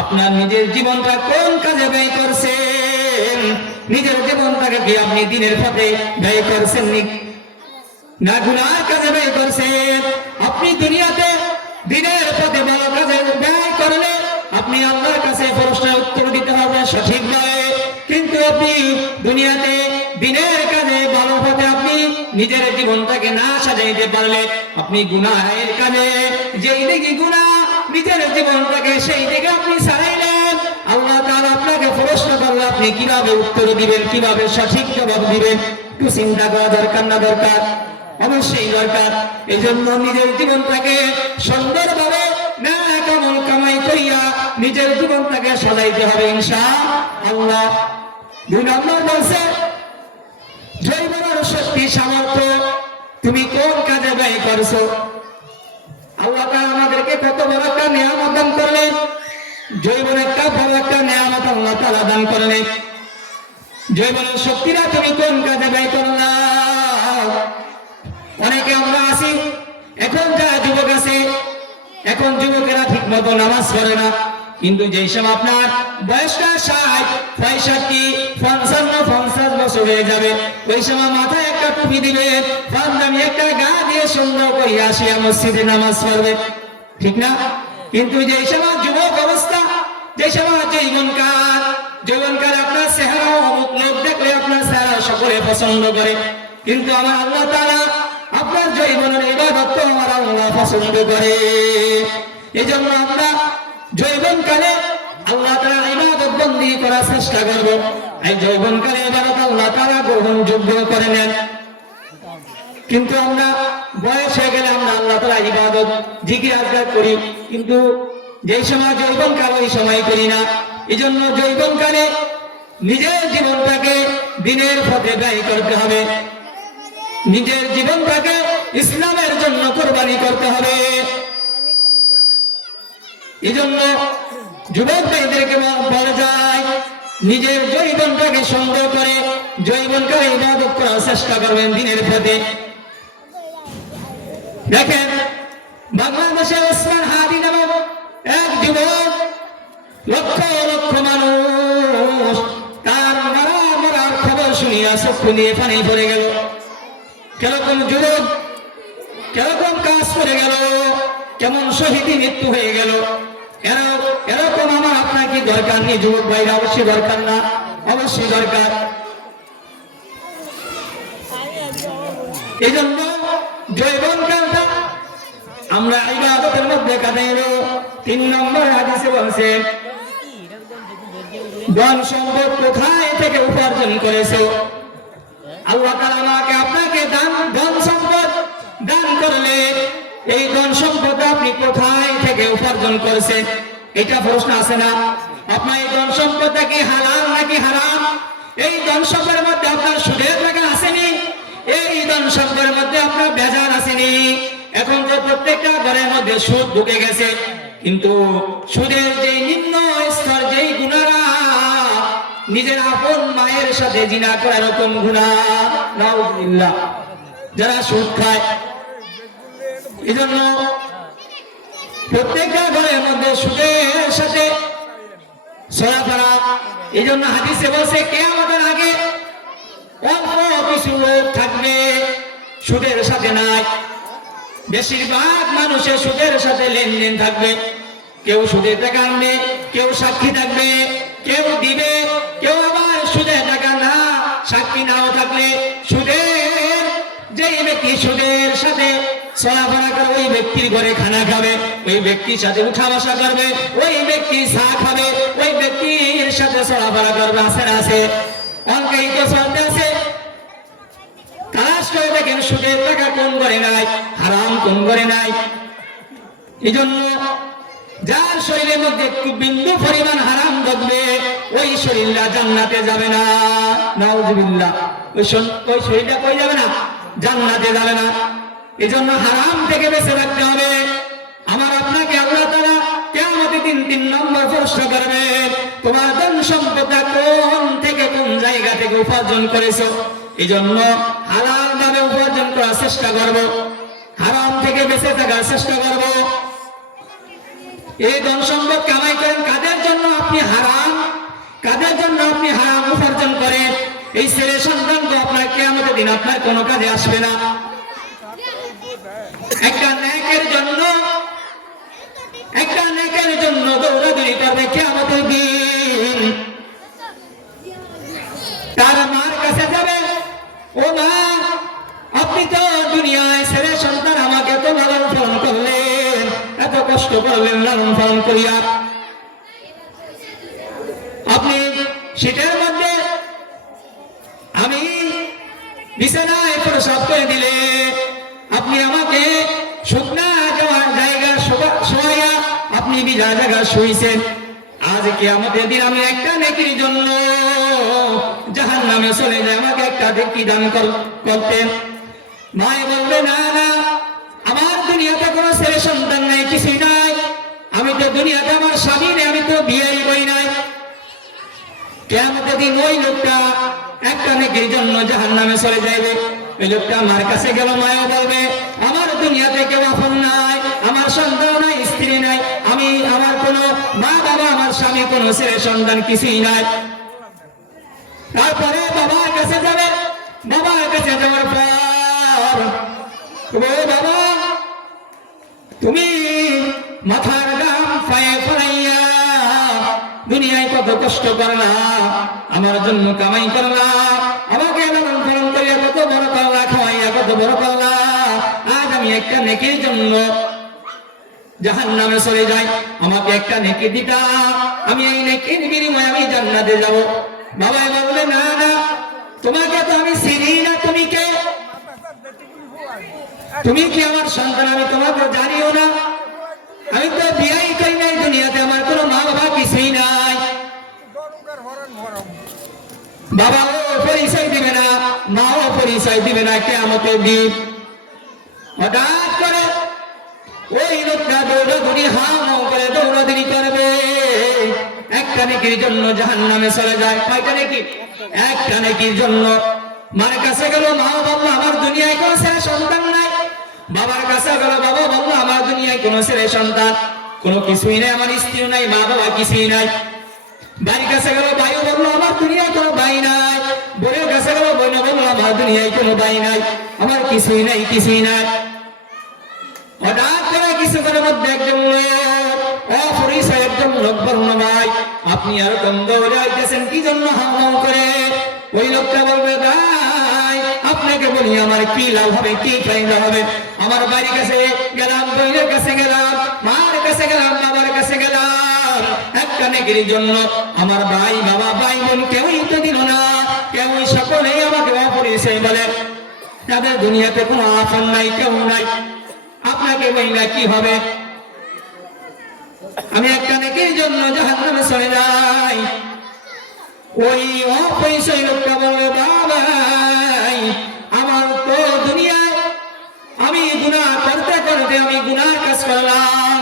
আপনার নিজের জীবনটা কোন কাজে ব্যয় করছেন? নিজের জীবনটাকে কি আপনি দিনের পথে ব্যয় করছেন না গুনার কাজে ব্যয় করছেন? আপনি দুনিয়াতে দিনের পথে ভালো কাজে ব্যয় করলে আপনি আল্লাহর কাছে প্রশ্নের উত্তর দিতে হবে সঠিকভাবে। কিন্তু আপনি দুনিয়াতে দিনের কাজে ভালো পথে আপনি নিজের জীবনটাকে না সাজাইতে পারলে আপনি গুনাহের কাজে, যেই দিকে গুনাহ নিজের জীবনটাকে সেই দিকে আপনি সারাইলেন, আল্লাহ তাআলা আপনাকে প্রশ্ন করলে আপনি কিভাবে উত্তর দিবেন, কিভাবে সঠিক জবাব দিবেন? একটু চিন্তা করা দরকার না দরকার? অবশ্যই দরকার। এই জন্য নিজের জীবনটাকে সুন্দরভাবে নেক আমল কামাই করিয়া নিজের জীবনটাকে সাজাইতে হবে ইনশাআল্লাহ। 2 নম্বর বলছে জৈবনের শক্তি সামর্থ্য তুমি কোন কাজে ব্যয় করছো? আল্লাহ তাআলা আমাদেরকে কত বড় একটা নিয়ামত দান করলেন, জৈবন একটা বড় একটা নিয়ামত আল্লাহ তাআলা দান করলেন। জৈবনের শক্তিটা তুমি কোন কাজে ব্যয় করলা? অনেকে আমরা আছি, এখন যারা যুবক আছে, এখন যুবকেরা ঠিক মতো নামাজ পড়ে না, কিন্তু যেই সময় আপনার বয়সটা 60, 65, 55, 50 বছর হয়ে যাবে, ওই সময় মাথায় একটা টুপি দিবে, পাঞ্জাবি একটা গা দিয়ে সুন্দর করে আসিয়া মসজিদে নামাজ পড়বে, ঠিক না? কিন্তু যেই সময় যুবক অবস্থা, যেই সময় যৌবনকাল আপনার চেহারা, অমুক লোক দেখলে আপনার চেহারা সকলে পছন্দ করে, কিন্তু আমার আল্লাহ তাআলা আপনার জৈবনের ইবাদত তো আমার আল্লাহ পছন্দ করে। এই জন্য আমরা জৈবনকালে আল্লাহ তাআলার ইবাদত বন্দী করার চেষ্টা করব। এই জৈবনকালে ইবাদত আল্লাহ তাআলা গ্রহণযোগ্য করে নেন। কিন্তু আমরা বয়স হয়ে গেলে আমরা আল্লাহ তাআলার ইবাদত জিকির আজকার করি, কিন্তু যেই সময় জৈবনকাল ওই সময় করি না। এই জন্য জৈবনকালে নিজের জীবনটাকে দিনের পথে ব্যয় করতে হবে, নিজের জীবনটাকে ইসলামের জন্য কোরবানি করতে হবে। এই জন্য যুবক ভাইদেরকে বলা যায় নিজের জৈবনটাকে সুন্দর করে জৈবনকালে ইবাদত করার চেষ্টা করবেন দিনের পথে। দেখেন বাংলাদেশে ওসমান হাদি নামক এক যুবক, লক্ষ লক্ষ মানুষ তার মরার খবর শুনিয়া চক্ষু দিয়ে পানি পড়ে গেল। কিরকম যুবক, কিরকম কাজ করে গেল, কেমন শহীদ মৃত্যু হয়ে গেল। এরকম আমার আপনার কি দরকার নেই যুবক ভাইরা? অবশ্যই দরকার না? অবশ্যই দরকার। এই জন্য জৈবনকালটা আমরা ইবাদতের মধ্যে কাটাইব। 3 নম্বর হাদিসে বলছে ধন সম্পদ কোথায় থেকে উপার্জন করেছো? আল্লাহ তাআলা আমাকে আপনাকে ধন সম্পদ দান করলে এই ধন সম্পদ আপনি কোথায় থেকে উপার্জন করেছেন? এটা প্রশ্ন আছে না? আপনার এই ধন সম্পদটা কি হালাল নাকি হারাম? এই ধন সম্পদের মধ্যে আপনার সুদের টাকা আসেনি? এই ধন সম্পদের মধ্যে আপনার বেজার আসেনি? এখন তো প্রত্যেকটা ঘরের মধ্যে সুদ ঢুকে গেছে, কিন্তু সুদের যে নিম্ন স্তর, যেই গুনাহরা নিজের আপন মায়ের সাথে জিনা করার এরকম গুনাহ, নাউযুবিল্লাহ, যারা সুদ খায়। এজন্য প্রত্যেকটা ঘরের মধ্যে সুদের সাথে চলাফেরা। এই জন্য হাদিসে বলছে কিয়ামতের আগে অল্প কিছু লোক থাকবে সুদের সাথে নাই, বেশিরভাগ মানুষের সুদের সাথে লেনদেন থাকবে। কেউ সুদের টাকা আনবে, কেউ সাক্ষী থাকবে, কেউ দিবে, কেউ আবার সুদের টাকা না সাক্ষী নাও থাকলে সুদের, যেই ব্যক্তি সুদের সাথে চলাফেরা করবে ওই ব্যক্তির ঘরে খানা খাবে, ওই ব্যক্তির সাথে উঠা বসা করবে, ওই ব্যক্তি চা খাবে, ওই ব্যক্তির সাথে চলাফেরা করবে। আছে না? আছে। অনেকেই তো চলতে আছে। তালাশ করে দেখেন সুদের টাকা কোন করে নাই, হারাম কোন করে নাই। এই জন্য যার শরীরের মধ্যে একটু বিন্দু পরিমাণ হারাম ঢুকবে ওই শরীরটা জান্নাতে যাবে না। নাউযুবিল্লাহ। ওই শরীরটা কই যাবে না? জান্নাতে যাবে না। এই জন্য হারাম থেকে বেঁচে রাখতে হবে। আমার আপনাকে আল্লাহ তাআলা কিয়ামতের দিন 3 নম্বর প্রশ্ন করবে, তোমার ধন সম্পদটা কোন থেকে কোন জায়গা থেকে উপার্জন করেছো। এই জন্য হালাল ভাবে উপার্জন করার চেষ্টা করবো, হারাম থেকে বেঁচে থাকার চেষ্টা করবো। এই ধন সম্পদ কামাই করেন কাদের জন্য? আপনি হারাম, কাদের জন্য আপনি হারাম উপার্জন করেন? এই ছেলে সন্তান তো আপনার কিয়ামতের দিন আপনার কোনো কাজে আসবে না। একটা নেকের জন্য, একটা নেকের জন্য দৌড়াদৌড়ি করবে কিয়ামতের দিন। তার মার কাছে যাবে, ও মা, আপনি তো দুনিয়ায় ছেলে সন্তান আমাকে তো লালন পালন করলেন, এত কষ্ট করলেন লালন পালন করিয়া, আপনি শীতের মধ্যে আমি বিছানায় প্রসাব করে দিলে, আপনি আমাকে শুকনা জায়গা শোয়াইয়া আপনি বিজা জায়গা শুইছেন। আজ কিয়ামতের দিন আমি একটা নেকির জন্য জাহান্নামে চলে যাই, আমাকে একটা নেকি দান করতেন। মায়ে বলবে, না না, আমার দুনিয়াতে কোনো ছেলে সন্তান নাই, কিছুই নাই, আমি তো দুনিয়াতে আমার স্বামী নেই, আমি তো বিয়েই করি নাই। কিয়ামতের দিন ওই লোকটা একটা নেকির জন্য জাহান্নামে চলে যাইবে। ওই লোকটা আমার কাছে গেল, মায়ে বলবে, আমার দুনিয়াতে কেউ আপন নাই, আমার সন্তান নাই, স্ত্রী নাই, আমি আমার কোনো মা বাবা, আমার স্বামী, কোনো ছেলে সন্তান কিছুই নাই। তারপরে বাবার কাছে যাবে, বাবার কাছে যাওয়ার পর, ও বাবা, তুমি মাথার গাম পায়ে ফেলাইয়া দুনিয়ায় কত কষ্ট করলা, আমার জন্য কামাই করলা, আমাকে লালন পালন করিয়া কত বড় করলা, খাওয়াইয়া কত বড় করলা, আজ আমি একটা নেকির জন্য জাহান্নামে চলে যাই, আমাকে একটা নেকি দিতা, আমি এই নেকির বিনিময়ে আমি জান্নাতে যাব। বাবাই বলবে, না না, তোমাকে তো আমি চিনি না, তুমি কে? তুমি কি আমার সন্তান? আমি তোমাকে জানিও না, আমি তো বিয়াই করি নাই, দুনিয়াতে আমার কোনো মা বাবা কিছুই নাই। বাবাও পরিচয় দিবে না, মাও পরিচয় দিবে না, কিয়ামতের দিন। হঠাৎ করে ওই লোকটা দৌড়াদৌড়ি হাও করে দৌড়াদৌড়ি করবে, একটা নেকির জন্য জাহান্নামে চলে যায়। কয়টা নেকি? একটা নেকির জন্য। মার কাছে গেল, মা বলল, আমার দুনিয়ায় কোনো ছেলে সন্তান নাই। বাবার কাছে গেল, বাবা বলল, আমার দুনিয়ায় কোনো ছেলে সন্তান কোনো কিছুই নাই, আমার স্ত্রী নাই, মা বাবা কিছুই নাই। ভাইয়ের কাছে গেল, ভাইও বলল, আমার দুনিয়ায় কোনো ভাই নাই। বোনের কাছে গেল, বোন বলল, আমার দুনিয়ায় কোনো ভাই নাই, আমার কিছুই নাই, কিছুই নাই। হঠাৎ করে কিছুক্ষণের মধ্যে একজন লোক, অপরিচয় একজন লোক বলল, ভাই, আপনি এরকম দৌড়ে আইতেছেন কি জন্য হাও করে? ওই লোকটা বলবে, ভাই, আপনাকে বলি, আমার কি লাভ হবে, কি ফায়দা হবে? আমার বাড়ির কাছে গেলাম, বোনের কাছে গেলাম, মার কাছে গেলাম, বাবার কাছে গেলাম, একটা নেকির জন্য আমার ভাই বাবা, ভাই বোন কেউই তো দিল না, কেউই, সকলেই আমাকে অপরিচয় বলে, তাদের দুনিয়াতে কোনো আপন নাই, কেউ নাই, আপনাকে বইলা কি হবে? আমি একটা নেকির জন্য জাহান্নামে চলে যাই। ওই অপরিচয় লোকটা বলবে, বাবাই, আমার তো দুনিয়ায় আমি গুনাহ করতে করতে আমি গুনার কাজ করলাম,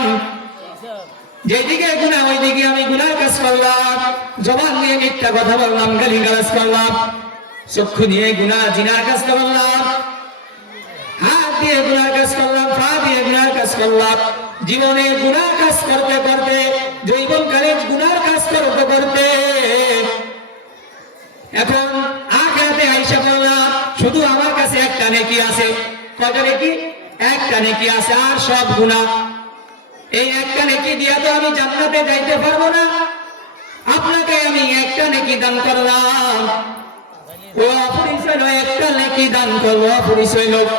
যেদিকে গুনাহ ওইদিকে আমি গুনার কাজ করলাম, জবান দিয়ে মিথ্যা কথা বললাম, গালিগালাজ করলাম, চক্ষু দিয়ে গুনাহ জিনার কাজ করলাম, হাত দিয়ে গুনার কাজ করলাম, পা দিয়ে গুনার কাজ করলাম, জীবনে গুনার কাজ করতে করতে, যৌবনকালে গুনার কাজ করতে করতে, এখন আখিরাতে আইসা বললাম, শুধু আমার কাছে একটা নেকি আছে। কয়টা নেকি? একটা নেকি আছে, আর সব গুনাহ। এই একটা নেকি দিয়া তো আমি জান্নাতে যাইতে পারবো না, আপনাকে আমি একটা নেকি দান করলাম। ও অপরিচয় নয়, একটা নেকি দান করলো, অপরিচয় লোক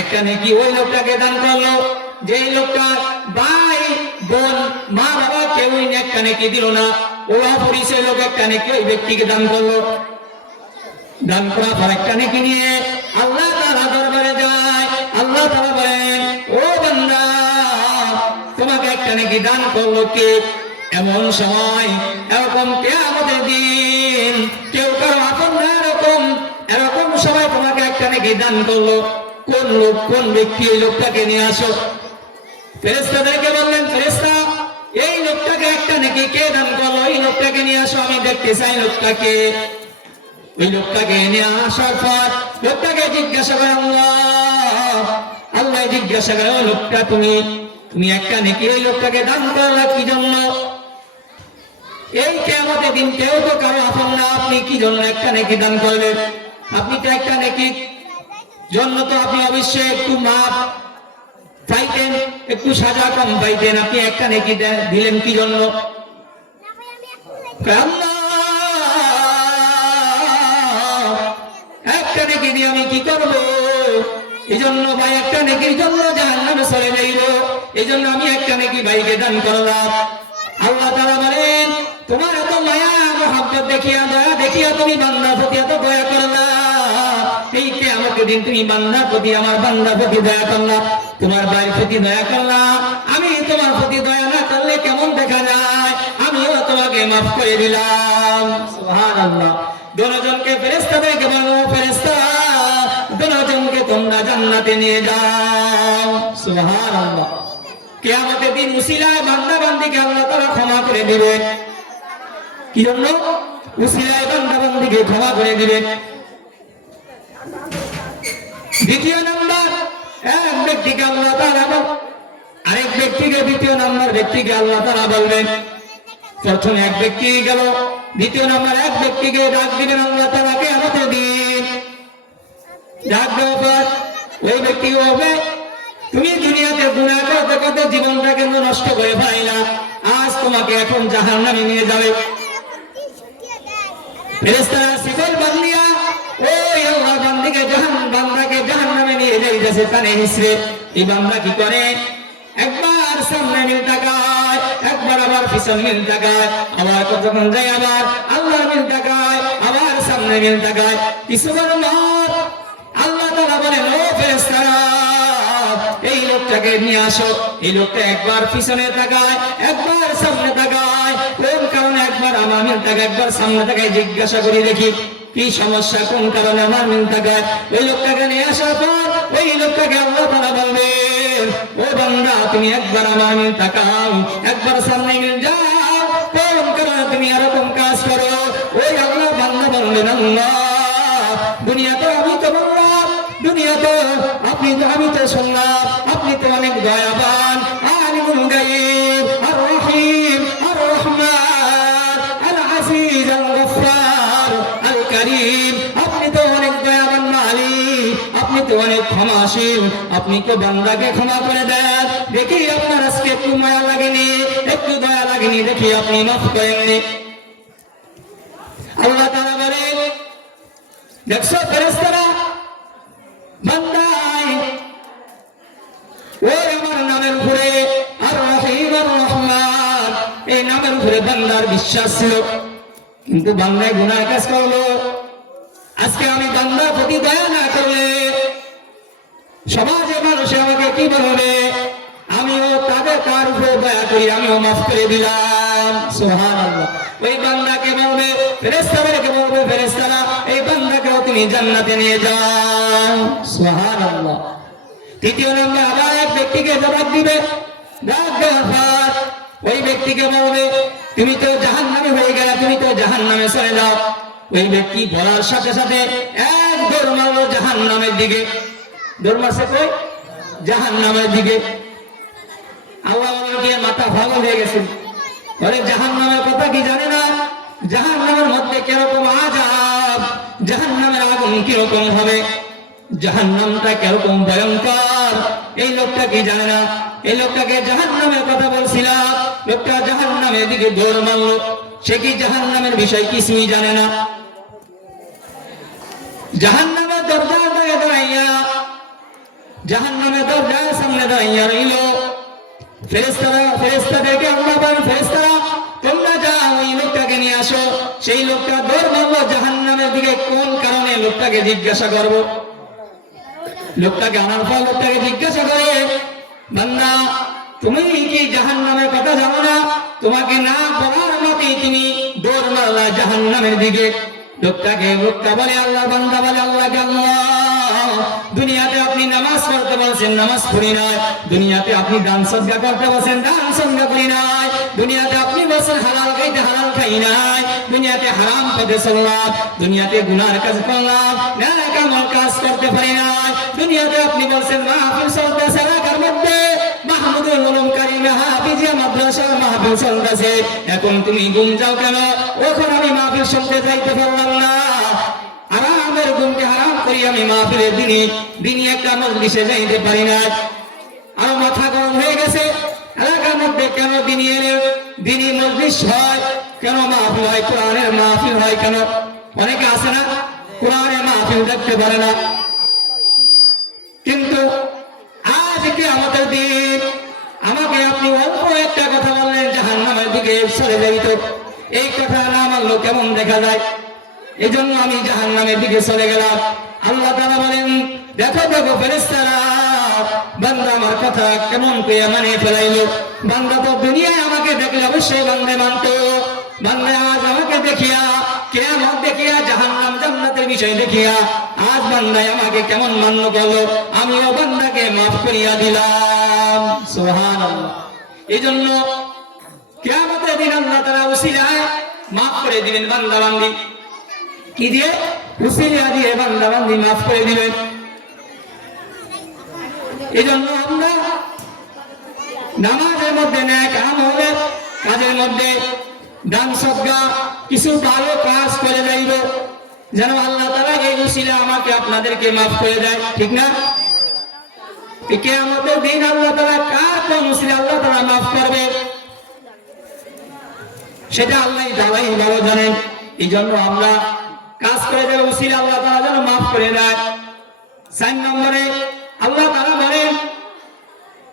একটা নেকি ওই লোকটাকে দান করলো, যে লোকটা ভাই বোন মা বাবা কেউই একটা নেকি দিল না, ও অপরিচয় লোক একটা নেকি ওই ব্যক্তিকে দান করলো। দান করার পর একটা নেকি নিয়ে আল্লাহ তাআলা দরবারে যায়। আল্লাহ তাআলা বলেন, ও বান্দা, তোমাকে একটা নেকি দান করলো কে? এমন সময়, এরকম কিয়ামতের দিন, কেউ কারো আপন না, এরকম সময় তোমাকে একটা নেকি দান করলো, কোন লোক, কোন ব্যক্তি? এই লোকটাকে নিয়ে আসো। ফেরেশতাদেরকে বললেন, ফেরেশতা, এই লোকটাকে একটা নাকি কে দান করলো, এই লোকটাকে নিয়ে আসো, আমি দেখতে চাই লোকটাকে। ওই লোকটাকে নিয়ে আসার পর লোকটাকে জিজ্ঞাসা করে আল্লাহ জিজ্ঞাসা করে, ও লোকটা তুমি একটা নাকি ওই লোকটাকে দান করলা কি জন্য? এই কিয়ামতের দিন কেউ তো কারো আপন না, আপনি কি জন্য একটা নেকি দান করলেন? আপনি তো একটা নেকি জন্য তো আপনি অবশ্যই একটু মাপ পাইতেন, একটু সাজা কম পাইতেন, আপনি একটা নেকি দিলেন কি জন্য? একটা নেকি দিয়ে আমি কি করব? এই জন্য ভাই একটা নেকির জন্য জাহান্নামে চলে যাইব, এই জন্য আমি একটা নেকি ভাইকে দান করলাম। আল্লাহ তাআলা বলেন, তোমার এত মায়া মহব্বত দেখিয়া, দয়া দেখিয়া তুমি বান্দার প্রতি এত দয়া করলা, এই কিয়ামতের দিন তুমি বান্দার প্রতি, আমার বান্দার প্রতি দয়া করলা, তোমার ভাইয়ের প্রতি দয়া করলা। আমি তোমার প্রতি দয়া না করলে কেমন দেখা যায়? আমিও তোমাকে মাফ করে দিলাম। সুবহানাল্লাহ। দুজনকে ফেরেশতাদেরকে বলো, ফেরেশতা দুজনকে তোমরা জান্নাতে নিয়ে যাও। সুবহানাল্লাহ। কিয়ামতের দিন উসিলায় বান্দা বান্দিকে আল্লাহ তাআলা ক্ষমা করে দিবেন। কি জন্য? উসিলায় বান্দা বান্দিকে ক্ষমা করে দিবেন। দ্বিতীয় নাম্বার, এক ব্যক্তিকে আল্লাহ তাআলা আরেক ব্যক্তিকে, দ্বিতীয় নাম্বার ব্যক্তিকে আল্লাহ তাআলা বলবেন। প্রথমে এক ব্যক্তি গেল, দ্বিতীয় নাম্বার এক ব্যক্তিকে ডাক দিবেন আল্লাহ তাআলা কিয়ামতের দিন। ডাক দেওয়ার পর ওই ব্যক্তি বলবে, তুমি দুনিয়াতে গুনাহ করতে করতে জীবনটা কেন নষ্ট করে ফেলাইলা, আজ তোমাকে এখন জাহান্নামে নিয়ে যাবে। ফেরেশতারা শিকল বান্ধিয়া ওই আল্লাহ বান্দাকে জাহান্নামে নিয়ে যাইতেছে টানে হিসড়ে। এই বান্দা কি করে? একবার সামনে মিল তাকায়, একবার আবার পিছন মিল তাকায়, আবার কতক্ষণ যায় আবার আল্লাহ মিল তাকায়, আবার সামনে মিল তাকায়। কিছুবার পর আল্লাহ তাআলা বলেন, ও ফেরেশতারা এই লোকটাকে নিয়ে আসো। এই লোকটা একবার পিছনে তাকায়, একবার সামনে তাকায়, কোন কারণে একবার আমার মিল তাকায়, একবার সামনে তাকায়, জিজ্ঞাসা করি দেখি কি সমস্যা, কোন কারণে আমার মিল তাকায়। ওই লোকটাকে নিয়ে আসার পর ওই লোকটাকে আল্লাহ তাআলা বলবেন, ও বান্দা তুমি একবার আমার মিল তাকাও, একবার সামনে মিল যাও, কোন কারণে তুমি এরকম কাজ করো? ওই আল্লাহ বান্দা বলবেন, আল্লাহ দুনিয়াতে আমি তো বললাম, দুনিয়াতে আমি তো শুনলাম আপনি তো অনেক দয়াবান, আলিমুল গায়ব, আর রহিম, আর রহমান, আল আজিজ, আল গফফার, আল কারীম, আপনি তো অনেক দয়াবান মালিক, আপনি তো অনেক ক্ষমাশীল, আপনি তো বান্দাকে ক্ষমা করে দেন। দেখি আপনার আজকে একটু মায়া লাগেনি, একটু দয়া লাগেনি, দেখি আপনি মাফ করেননি। আল্লাহ তাআলা বলেন, দেখছো ফেরেশতারা বান্দাই ওই আমার নামের উপরে আর রহিম আর রহমান এই নামের উপরে বান্দার বিশ্বাস ছিল, কিন্তু বান্দায় গুনাহ কাজ করলো। আজকে আমি বান্দার প্রতি দয়া না করলে সমাজে মানুষে আমাকে কি বলবে? আমিও তাদের কার উপরে দয়া করি, আমিও মাফ করে দিলাম। সুবহানাল্লাহ। ওই বান্দাকে বলবে, ফেরেশতাদেরকে বলবে, ফেরেশতারা এই বান্দাকেও তুমি জান্নাতে নিয়ে যাও। সুবহানাল্লাহ। তৃতীয় নম্বর আবার এক ব্যক্তিকে জবাব দিবে, ডাক দেওয়ার পর ওই ব্যক্তিকে বলবে, তুমি তো জাহান্নামে হয়ে গেলে, তুমি তো জাহান্নামে চলে যাও। ওই ব্যক্তি বলার সাথে সাথে এক দৌড় মারলো জাহান্নামের দিকে। দৌড় মারছে কই? জাহান্নামের দিকে। আল্লাহ আমাকে মাথা ভালো হয়ে গেছে, বলে জাহান্নামের কথা কি জানে না? জাহান্নামের মধ্যে কিরকম আযাব, জাহান্নামের আগুন কিরকম হবে, জাহান্নামটা কিরকম ভয়ঙ্কর, এই লোকটা কি জানে না? এই লোকটাকে জাহান্নামের কথা বলছিলাম, লোকটা জাহান্নামের দিকে দৌড় মারলো। সে কি জাহান্নামের বিষয় কিছুই জানে না? জাহান্নামের দরজার দিকে দাঁড়াইয়া, জাহান্নামের দরজার সামনে দাঁড়াইয়া রইল। ফেরেশতাদেরকে আল্লাহ বলেন, ফেরেশতারা তোমরা যাও ওই লোকটাকে নিয়ে আসো। সেই লোকটা দৌড় মারলো জাহান্নামের দিকে। কোন কারণে? লোকটাকে জিজ্ঞাসা করব। লোকটাকে আনার পর লোকটাকে জিজ্ঞাসা করে, বান্দা তুমি কি জাহান্নামের কথা জানো না? তোমাকে না বলার মতেই তুমি দৌড় মারলা জাহান্নামের দিকে। লোকটা বলে, আল্লাহ, বান্দা বলে, আল্লাহ দুনিয়াতে আপনি নামাজ পড়তে বলছেন, নামাজ পড়ি নাই। দুনিয়াতে আপনি দান সদকা করতে বলছেন, দান সদকা করি নাই। দুনিয়াতে আপনি বলছেন হালাল খাইতে, হালাল খাই নাই। দুনিয়াতে হারাম পথে চললাম, দুনিয়াতে গুনার কাজ করলাম, নেক আমল কাজ করতে পারি নাই। দুনিয়াতে আপনি বলছেন মাহফিল চলতেছে এলাকার মধ্যে, মাহমুদুল উলুম কারিমা হাফিজিয়া মাদ্রাসার মাহফিল চলতেছে, এখন তুমি ঘুম যাও কেন? ওখানে আমি মাহফিল শুনতে যাইতে পারলাম না। আরামের ঘুমকে হারাম করি আমি মাহফিলের দিনই একটা মজলিসে যাইতে পারি না। আর মাথা গরম হয়ে গেছে, এলাকার মধ্যে কেন দিনই মজলিস হয়, কেন মাহফিল হয়, কোরআনের মাহফিল হয় কেন? অনেকে আছে না কোরআনের মাহফিল দেখতে পারে না। কিন্তু আজকে আমাদের দিন, আমাকে আপনি অল্প একটা কথা বললেন জাহান্নামের দিকে চলে যাইত, এই কথা না মানলো কেমন দেখা যায়? এই জন্য আমি জাহান্নামের দিকে চলে গেলাম। আল্লাহ তাআলা বলেন, দেখো দেখো ফেরেশতারা, বান্দা আমার কথা কেমন করে মানে ফেলাইলো। বান্দা তো দুনিয়ায় আমাকে দেখলে অবশ্যই বান্দা মানতো, বান্দা আজ আমাকে দেখিয়া, কিয়ামত দেখিয়া, জাহান্নাম জান্নাতের বিষয় দেখিয়া আজ বান্দায় আমাকে কেমন মান্য করলো, আমিও বান্দাকে মাফ করিয়া দিলাম। সুবহানাল্লাহ। এই জন্য কিয়ামতের দিন আল্লাহ তাআলা উসিলায় মাফ করে দিবেন বান্দা বান্দি। কি দিয়ে? উসিলা দিয়ে বান্দা বান্দি মাফ করে দিবেন। এই জন্য আমরা নামাজের মধ্যে, নেক আমলের কাজের মধ্যে, দান সদকা, কিছু ভালো কাজ করে যাইব, যেন আল্লাহ তাআলা এই উসিলা আমাকে আপনাদেরকে মাফ করে দেয়, ঠিক না? কিয়ামতের দিন আল্লাহ তাআলা কার কোন উসিলা আল্লাহ তাআলা মাফ করবে সেটা আল্লাহ তাআলাই ভালো জানেন। এই জন্য আমরা কাজ করে যাবে উসিলা আল্লাহ তাআলা যেন মাফ করে দেয়। 4 নম্বরে আল্লাহ তাআলা বলেন,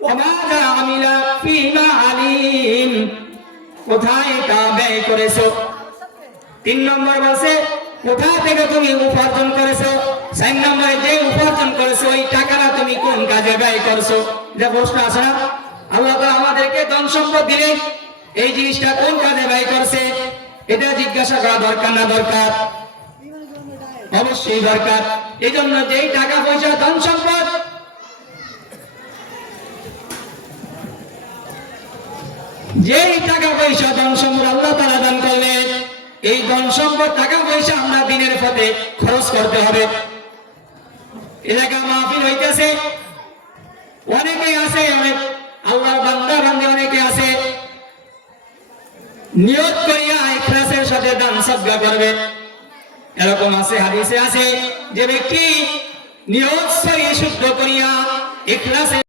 ওমা যা আমিলা ফিমা আলিম, কোথায় তা ব্যয় করেছো। 3 নম্বর বলছে কোথা থেকে তুমি উপার্জন করেছো। 4 নম্বরে যে উপার্জন করেছো ওই টাকাটা তুমি কোন কাজে ব্যয় করছো। এটা প্রশ্ন আছে না? আল্লাহ তাআলা আমাদেরকে ধন সম্পদ দিলেন, এই জিনিসটা কোন কাজে ব্যয় করছে এটা জিজ্ঞাসা করা দরকার না দরকার? অবশ্যই দরকার। এই জন্য যেই টাকা পয়সা, ধন সম্পদ, যেই টাকা পয়সা, ধন সম্পদ আল্লাহ তাআলা দান করলেন, এই ধন সম্পদ, টাকা পয়সা আমরা দিনের পথে খরচ করতে হবে। এলাকা মাহফিল হইতেছে, অনেকে আছে, অনেক আল্লাহর বান্দা বান্দী অনেকে আছে, নিয়ত করিয়া ইখলাসের সাথে দান সদকা করবে। এরকম আছে, হাদিসে আছে যে ব্যক্তি নিয়ত সহি শুদ্ধ করিয়া ইখলাসে